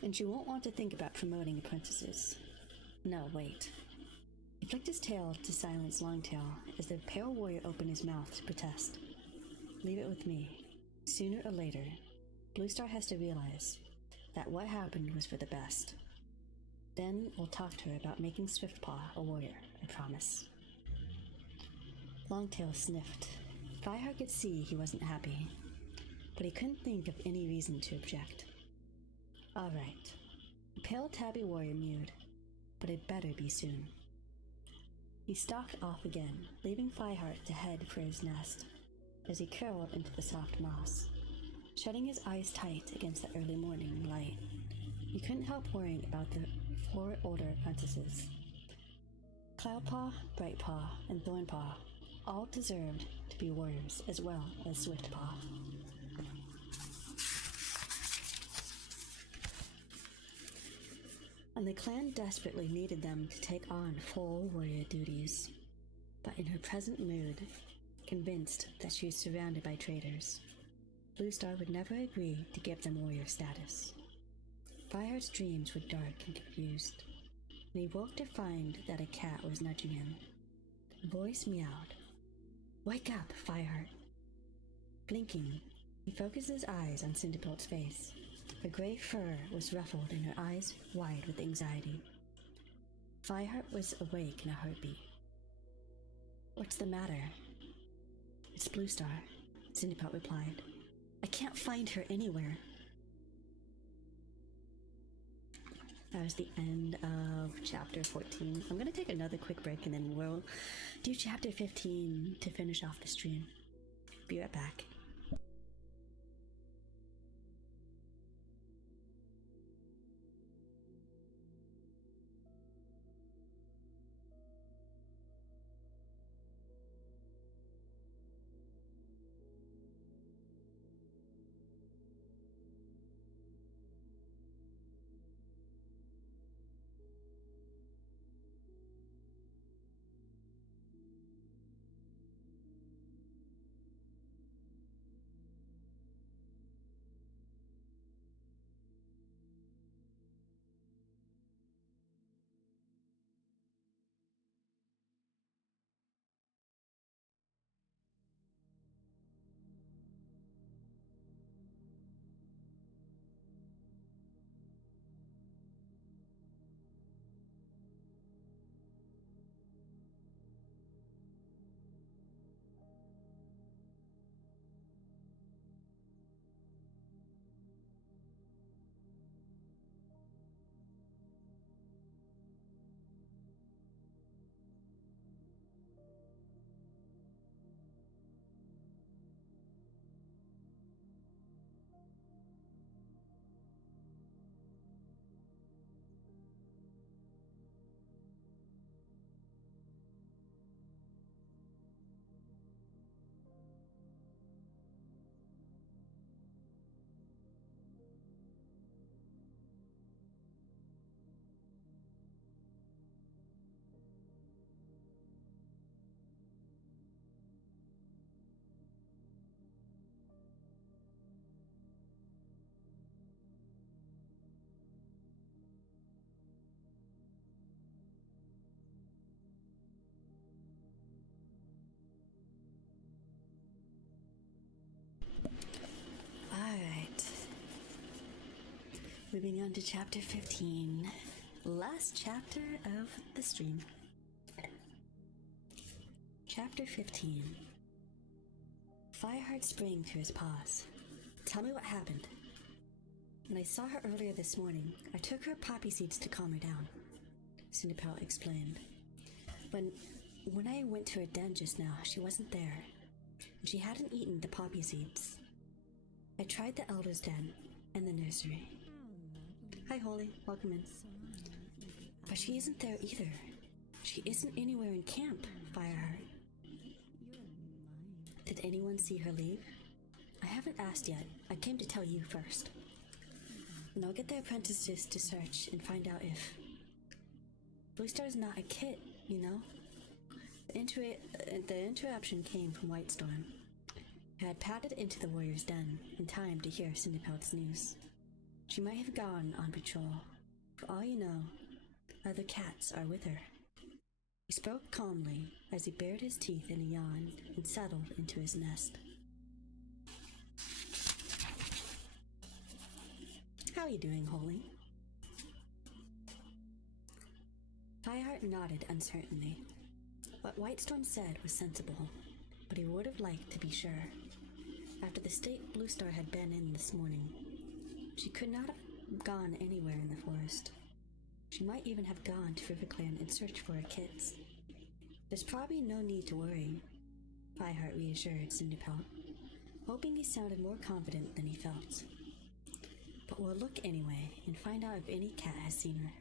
And she won't want to think about promoting apprentices. No, wait. He flicked his tail to silence Longtail as the pale warrior opened his mouth to protest. "Leave it with me. Sooner or later, Bluestar has to realize that what happened was for the best. Then we'll talk to her about making Swiftpaw a warrior, I promise." Longtail sniffed. Fireheart could see he wasn't happy, but he couldn't think of any reason to object. "All right." The pale tabby warrior mewed, "but it better be soon." He stalked off again, leaving Fireheart to head for his nest as he curled into the soft moss. Shutting his eyes tight against the early morning light, he couldn't help worrying about the 4 older apprentices. Cloudpaw, Brightpaw, and Thornpaw all deserved to be warriors as well as Swiftpaw. And the clan desperately needed them to take on full warrior duties. But in her present mood, convinced that she is surrounded by traitors, Bluestar would never agree to give them warrior status. Fireheart's dreams were dark and confused, and he woke to find that a cat was nudging him. The voice meowed. "Wake up, Fireheart." Blinking, he focused his eyes on Cinderpelt's face. Her gray fur was ruffled and her eyes wide with anxiety. Fireheart was awake in a heartbeat. "What's the matter?" "It's Bluestar," Cinderpelt replied. "I can't find her anywhere." That was the end of chapter 14. I'm going to take another quick break and then we'll do chapter 15 to finish off the stream. Be right back. Moving on to chapter 15. Last chapter of the stream. Chapter 15. Fireheart sprang to his paws. Tell me what happened. When I saw her earlier this morning, I took her poppy seeds to calm her down, Cinderpelt explained. When I went to her den just now, she wasn't there, and she hadn't eaten the poppy seeds. I tried the elder's den and the nursery. Hi, Holly. Welcome in. But she isn't there either. She isn't anywhere in camp, Fireheart. Did anyone see her leave? I haven't asked yet. I came to tell you first. And I'll get the apprentices to search and find out if... Bluestar's not a kit, you know? The interruption came from Whitestorm, who had padded into the warrior's den in time to hear Cinderpelt's news. She might have gone on patrol. For all you know, other cats are with her. He spoke calmly as he bared his teeth in a yawn and settled into his nest. How are you doing, Holy? Fireheart nodded uncertainly. What Whitestorm said was sensible, but he would have liked to be sure. After the state Bluestar had been in this morning, she could not have gone anywhere in the forest. She might even have gone to RiverClan in search for her kids. There's probably no need to worry, Fireheart reassured Cinderpelt, hoping he sounded more confident than he felt. But we'll look anyway and find out if any cat has seen her.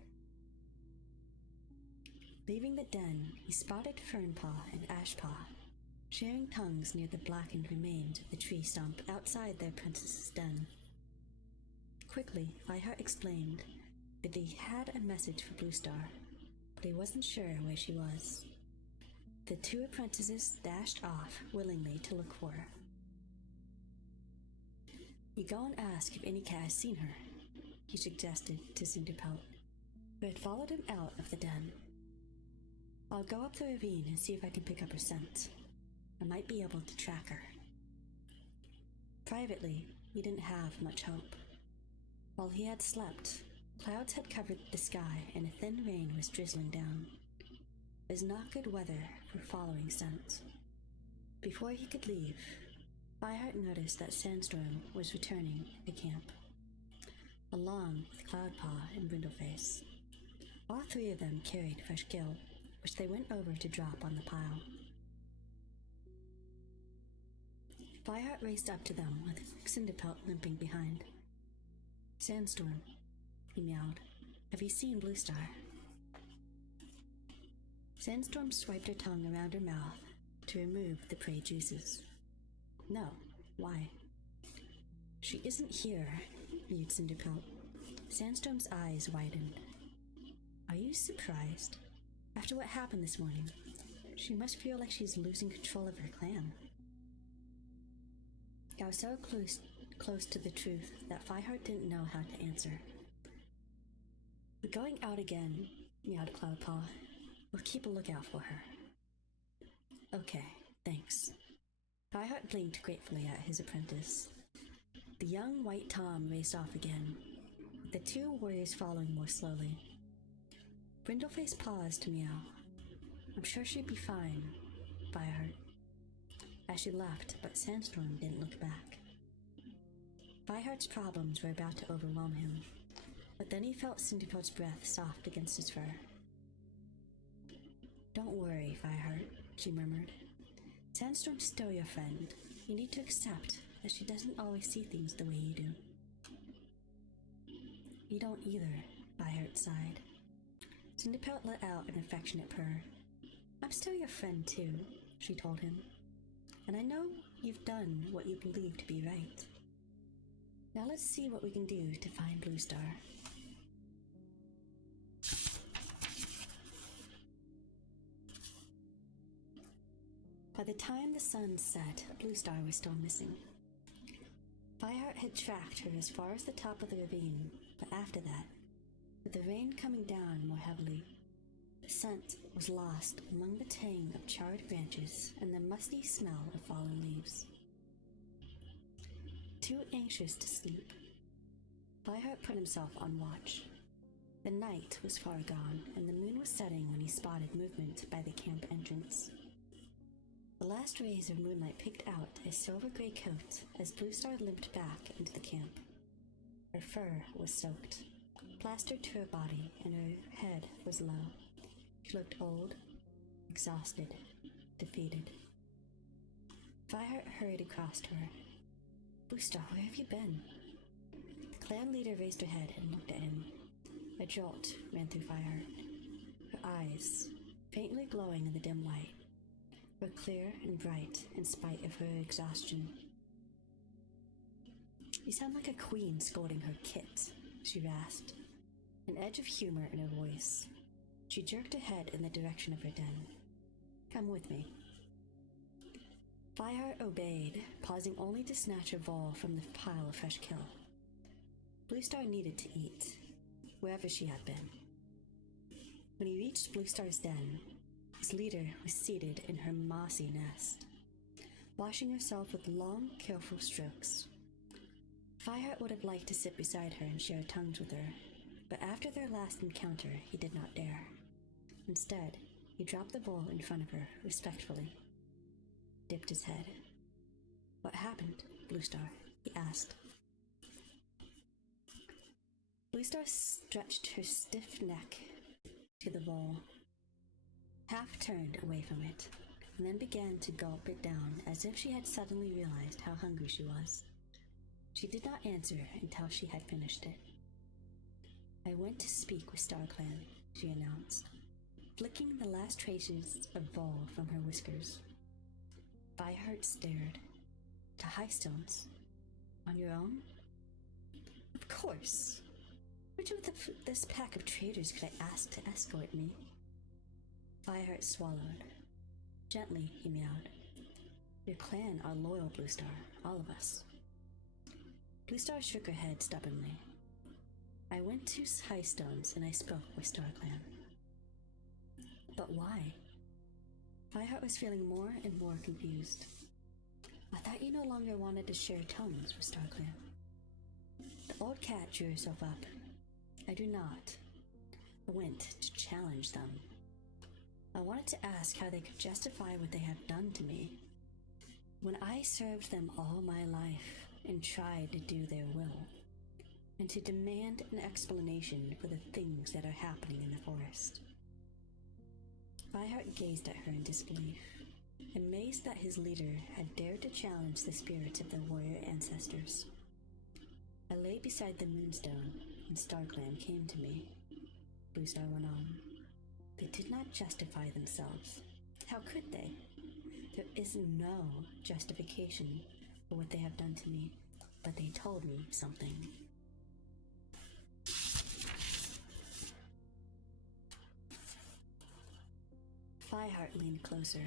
Leaving the den, he spotted Fernpaw and Ashpaw, sharing tongues near the blackened remains of the tree stump outside their princess's den. Quickly, Fireheart explained that he had a message for Bluestar, but he wasn't sure where she was. The two apprentices dashed off willingly to look for her. You go and ask if any cat has seen her, he suggested to Cinderpelt, who had followed him out of the den. I'll go up the ravine and see if I can pick up her scent. I might be able to track her. Privately, he didn't have much hope. While he had slept, clouds had covered the sky and a thin rain was drizzling down. It was not good weather for following scents. Before he could leave, Fireheart noticed that Sandstorm was returning to camp, along with Cloudpaw and Brindleface. All three of them carried fresh gill, which they went over to drop on the pile. Fireheart raced up to them with Cinderpelt limping behind. Sandstorm, he meowed. Have you seen Bluestar? Sandstorm swiped her tongue around her mouth to remove the prey juices. No, why? She isn't here, mewed Cinderpelt. Sandstorm's eyes widened. Are you surprised? After what happened this morning, she must feel like she's losing control of her clan. I was so close to the truth that Fireheart didn't know how to answer. We're going out again, meowed Cloudpaw. We'll keep a lookout for her. Okay, thanks. Fireheart blinked gratefully at his apprentice. The young white Tom raced off again, with the two warriors following more slowly. Brindleface paused to meow. I'm sure she'd be fine, Fireheart. As she left, but Sandstorm didn't look back. Fireheart's problems were about to overwhelm him, but then he felt Cinderpelt's breath soft against his fur. Don't worry, Fireheart, she murmured. Sandstorm's still your friend. You need to accept that she doesn't always see things the way you do. You don't either, Fireheart sighed. Cinderpelt let out an affectionate purr. I'm still your friend too, she told him. And I know you've done what you believe to be right. Now let's see what we can do to find Bluestar. By the time the sun set, Bluestar was still missing. Fireheart had tracked her as far as the top of the ravine, but after that, with the rain coming down more heavily, the scent was lost among the tang of charred branches and the musty smell of fallen leaves. Too anxious to sleep, Fireheart put himself on watch. The night was far gone, and the moon was setting when he spotted movement by the camp entrance. The last rays of moonlight picked out a silver-gray coat as Bluestar limped back into the camp. Her fur was soaked, plastered to her body, and her head was low. She looked old, exhausted, defeated. Fireheart hurried across to her. Bluestar, where have you been? The clan leader raised her head and looked at him. A jolt ran through Fireheart. Her eyes, faintly glowing in the dim light, were clear and bright in spite of her exhaustion. You sound like a queen scolding her kit, she rasped, an edge of humor in her voice. She jerked her head in the direction of her den. Come with me. Fireheart obeyed, pausing only to snatch a ball from the pile of fresh kill. Bluestar needed to eat, wherever she had been. When he reached Bluestar's den, his leader was seated in her mossy nest, washing herself with long, careful strokes. Fireheart would have liked to sit beside her and share tongues with her, but after their last encounter, he did not dare. Instead, he dropped the bowl in front of her respectfully, dipped his head. What happened, Bluestar? He asked. Bluestar stretched her stiff neck to the bowl, half turned away from it, and then began to gulp it down as if she had suddenly realized how hungry she was. She did not answer until she had finished it. I went to speak with StarClan, she announced, flicking the last traces of Vol from her whiskers. Fireheart stared. To Highstones? On your own? Of course. Which of this pack of traitors could I ask to escort me? Fireheart swallowed. Gently, he meowed. Your clan are loyal, Bluestar, all of us. Bluestar shook her head stubbornly. I went to Highstones and I spoke with StarClan. But why? Fireheart was feeling more and more confused. I thought you no longer wanted to share tongues with StarClan. The old cat drew herself up. I do not. I went to challenge them. I wanted to ask how they could justify what they have done to me. When I served them all my life and tried to do their will, and to demand an explanation for the things that are happening in the forest. Fireheart gazed at her in disbelief, amazed that his leader had dared to challenge the spirits of their warrior ancestors. I lay beside the moonstone, and StarClan came to me. Bluestar went on. They did not justify themselves. How could they? There is no justification for what they have done to me, but they told me something. Fireheart leaned closer.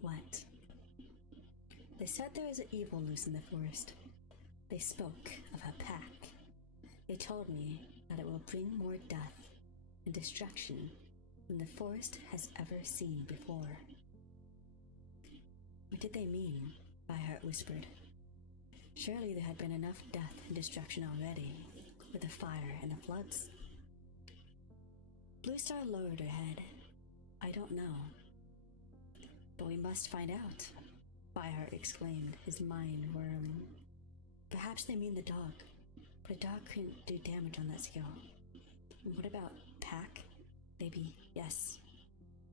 What? They said there is an evil loose in the forest. They spoke of a pack. They told me that it will bring more death and destruction than the forest has ever seen before. What did they mean? Fireheart whispered. Surely there had been enough death and destruction already, with the fire and the floods. Bluestar lowered her head. I don't know. But we must find out, Fireheart exclaimed, his mind whirling. Perhaps they mean the dog, but a dog couldn't do damage on that scale. And what about pack? Maybe, yes.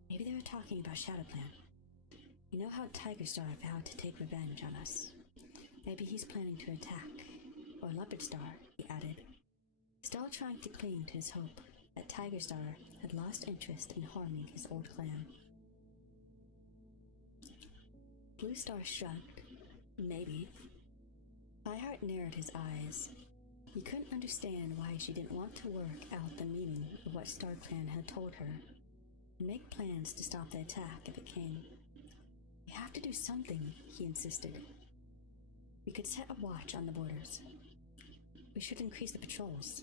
Maybe they were talking about Shadowplan. You know how Tigerstar vowed to take revenge on us. Maybe he's planning to attack. Or Leopardstar, he added, still trying to cling to his hope that Tigerstar had lost interest in harming his old clan. Bluestar shrugged. Maybe. Fireheart narrowed his eyes. He couldn't understand why she didn't want to work out the meaning of what StarClan had told her, and make plans to stop the attack if it came. We have to do something, he insisted. We could set a watch on the borders. We should increase the patrols.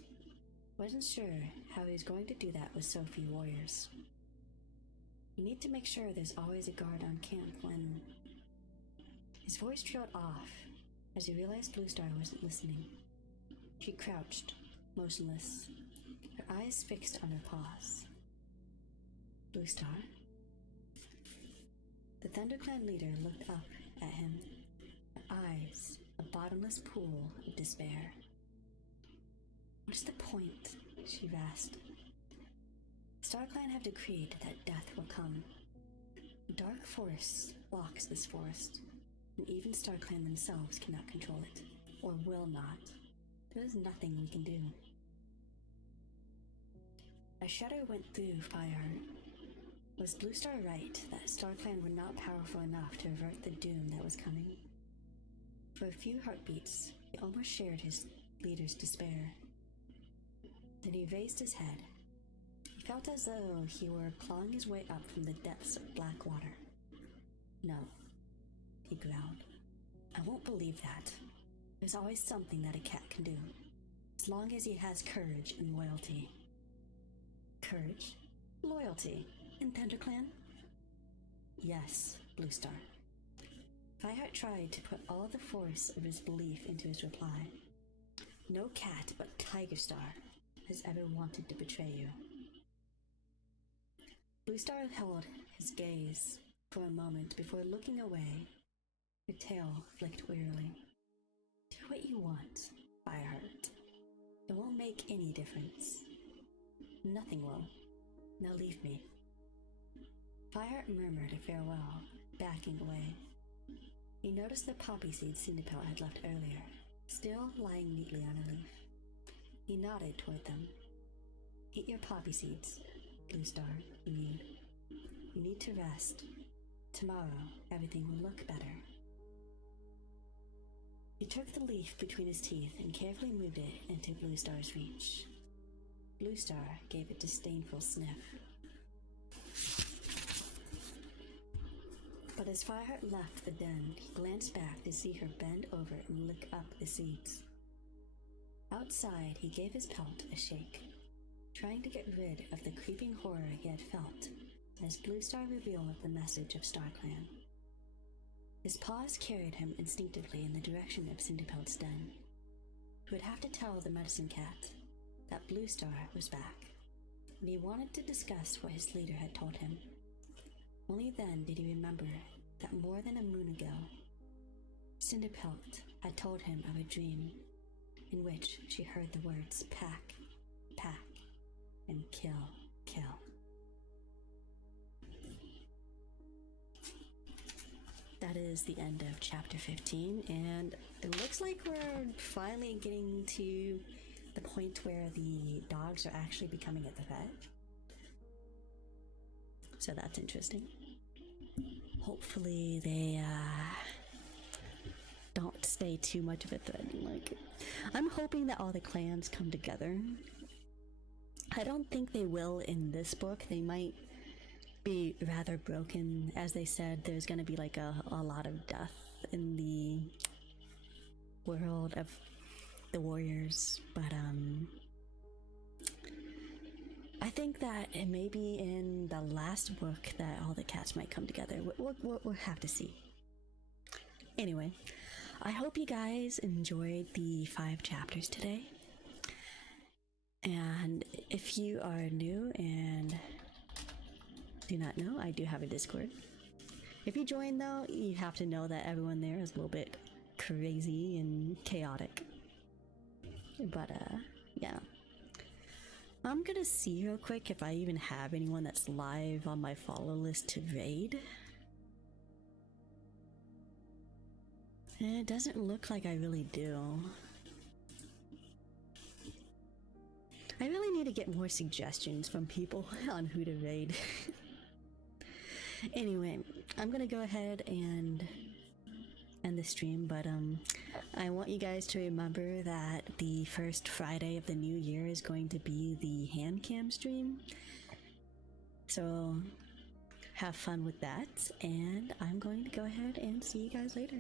Wasn't sure how he was going to do that with so few warriors. We need to make sure there's always a guard on camp when... His voice trailed off as he realized Bluestar wasn't listening. She crouched, motionless, her eyes fixed on her paws. Blue Star? The ThunderClan leader looked up at him, her eyes a bottomless pool of despair. What's the point? She rasped. StarClan have decreed that death will come. A dark force blocks this forest, and even StarClan themselves cannot control it, or will not. There is nothing we can do. A shudder went through Fireheart. Was Blue Star right that StarClan were not powerful enough to avert the doom that was coming? For a few heartbeats, he almost shared his leader's despair. Then he raised his head. He felt as though he were clawing his way up from the depths of black water. No, he growled. I won't believe that. There's always something that a cat can do, as long as he has courage and loyalty. Courage? Loyalty? In ThunderClan? Yes, Blue Star. Fireheart tried to put all the force of his belief into his reply. No cat but Tiger Star has ever wanted to betray you. Blue Star held his gaze for a moment before looking away. Her tail flicked wearily. Do what you want, Fireheart. It won't make any difference. Nothing will. Now leave me. Fireheart murmured a farewell, backing away. He noticed the poppy seeds Cinderpelt had left earlier, still lying neatly on a leaf. He nodded toward them. Eat your poppy seeds, Blue Star, he mewed. You need to rest. Tomorrow, everything will look better. He took the leaf between his teeth and carefully moved it into Blue Star's reach. Blue Star gave a disdainful sniff. But as Fireheart left the den, he glanced back to see her bend over and lick up the seeds. Outside, he gave his pelt a shake, trying to get rid of the creeping horror he had felt as Blue Star revealed the message of StarClan. His paws carried him instinctively in the direction of Cinderpelt's den. He would have to tell the medicine cat that Blue Star was back, and he wanted to discuss what his leader had told him. Only then did he remember that more than a moon ago, Cinderpelt had told him of a dream in which she heard the words pack, pack, and kill, kill. That is the end of chapter 15, and it looks like we're finally getting to the point where the dogs are actually becoming a threat. So that's interesting. Hopefully they don't stay too much of a threat. Like, I'm hoping that all the clans come together. I don't think they will in this book. They might be rather broken. As they said, there's going to be like a lot of death in the world of the warriors, but I think that it may be in the last book that all the cats might come together. We'll have to see. Anyway, I hope you guys enjoyed the 5 chapters today. And if you are new and do not know, I do have a Discord. If you join though, you have to know that everyone there is a little bit crazy and chaotic. But yeah. I'm gonna see real quick if I even have anyone that's live on my follow list to raid. It doesn't look like I really do. I really need to get more suggestions from people on who to raid. Anyway, I'm gonna go ahead and end the stream, but I want you guys to remember that the first Friday of the new year is going to be the hand cam stream. So have fun with that, and I'm going to go ahead and see you guys later.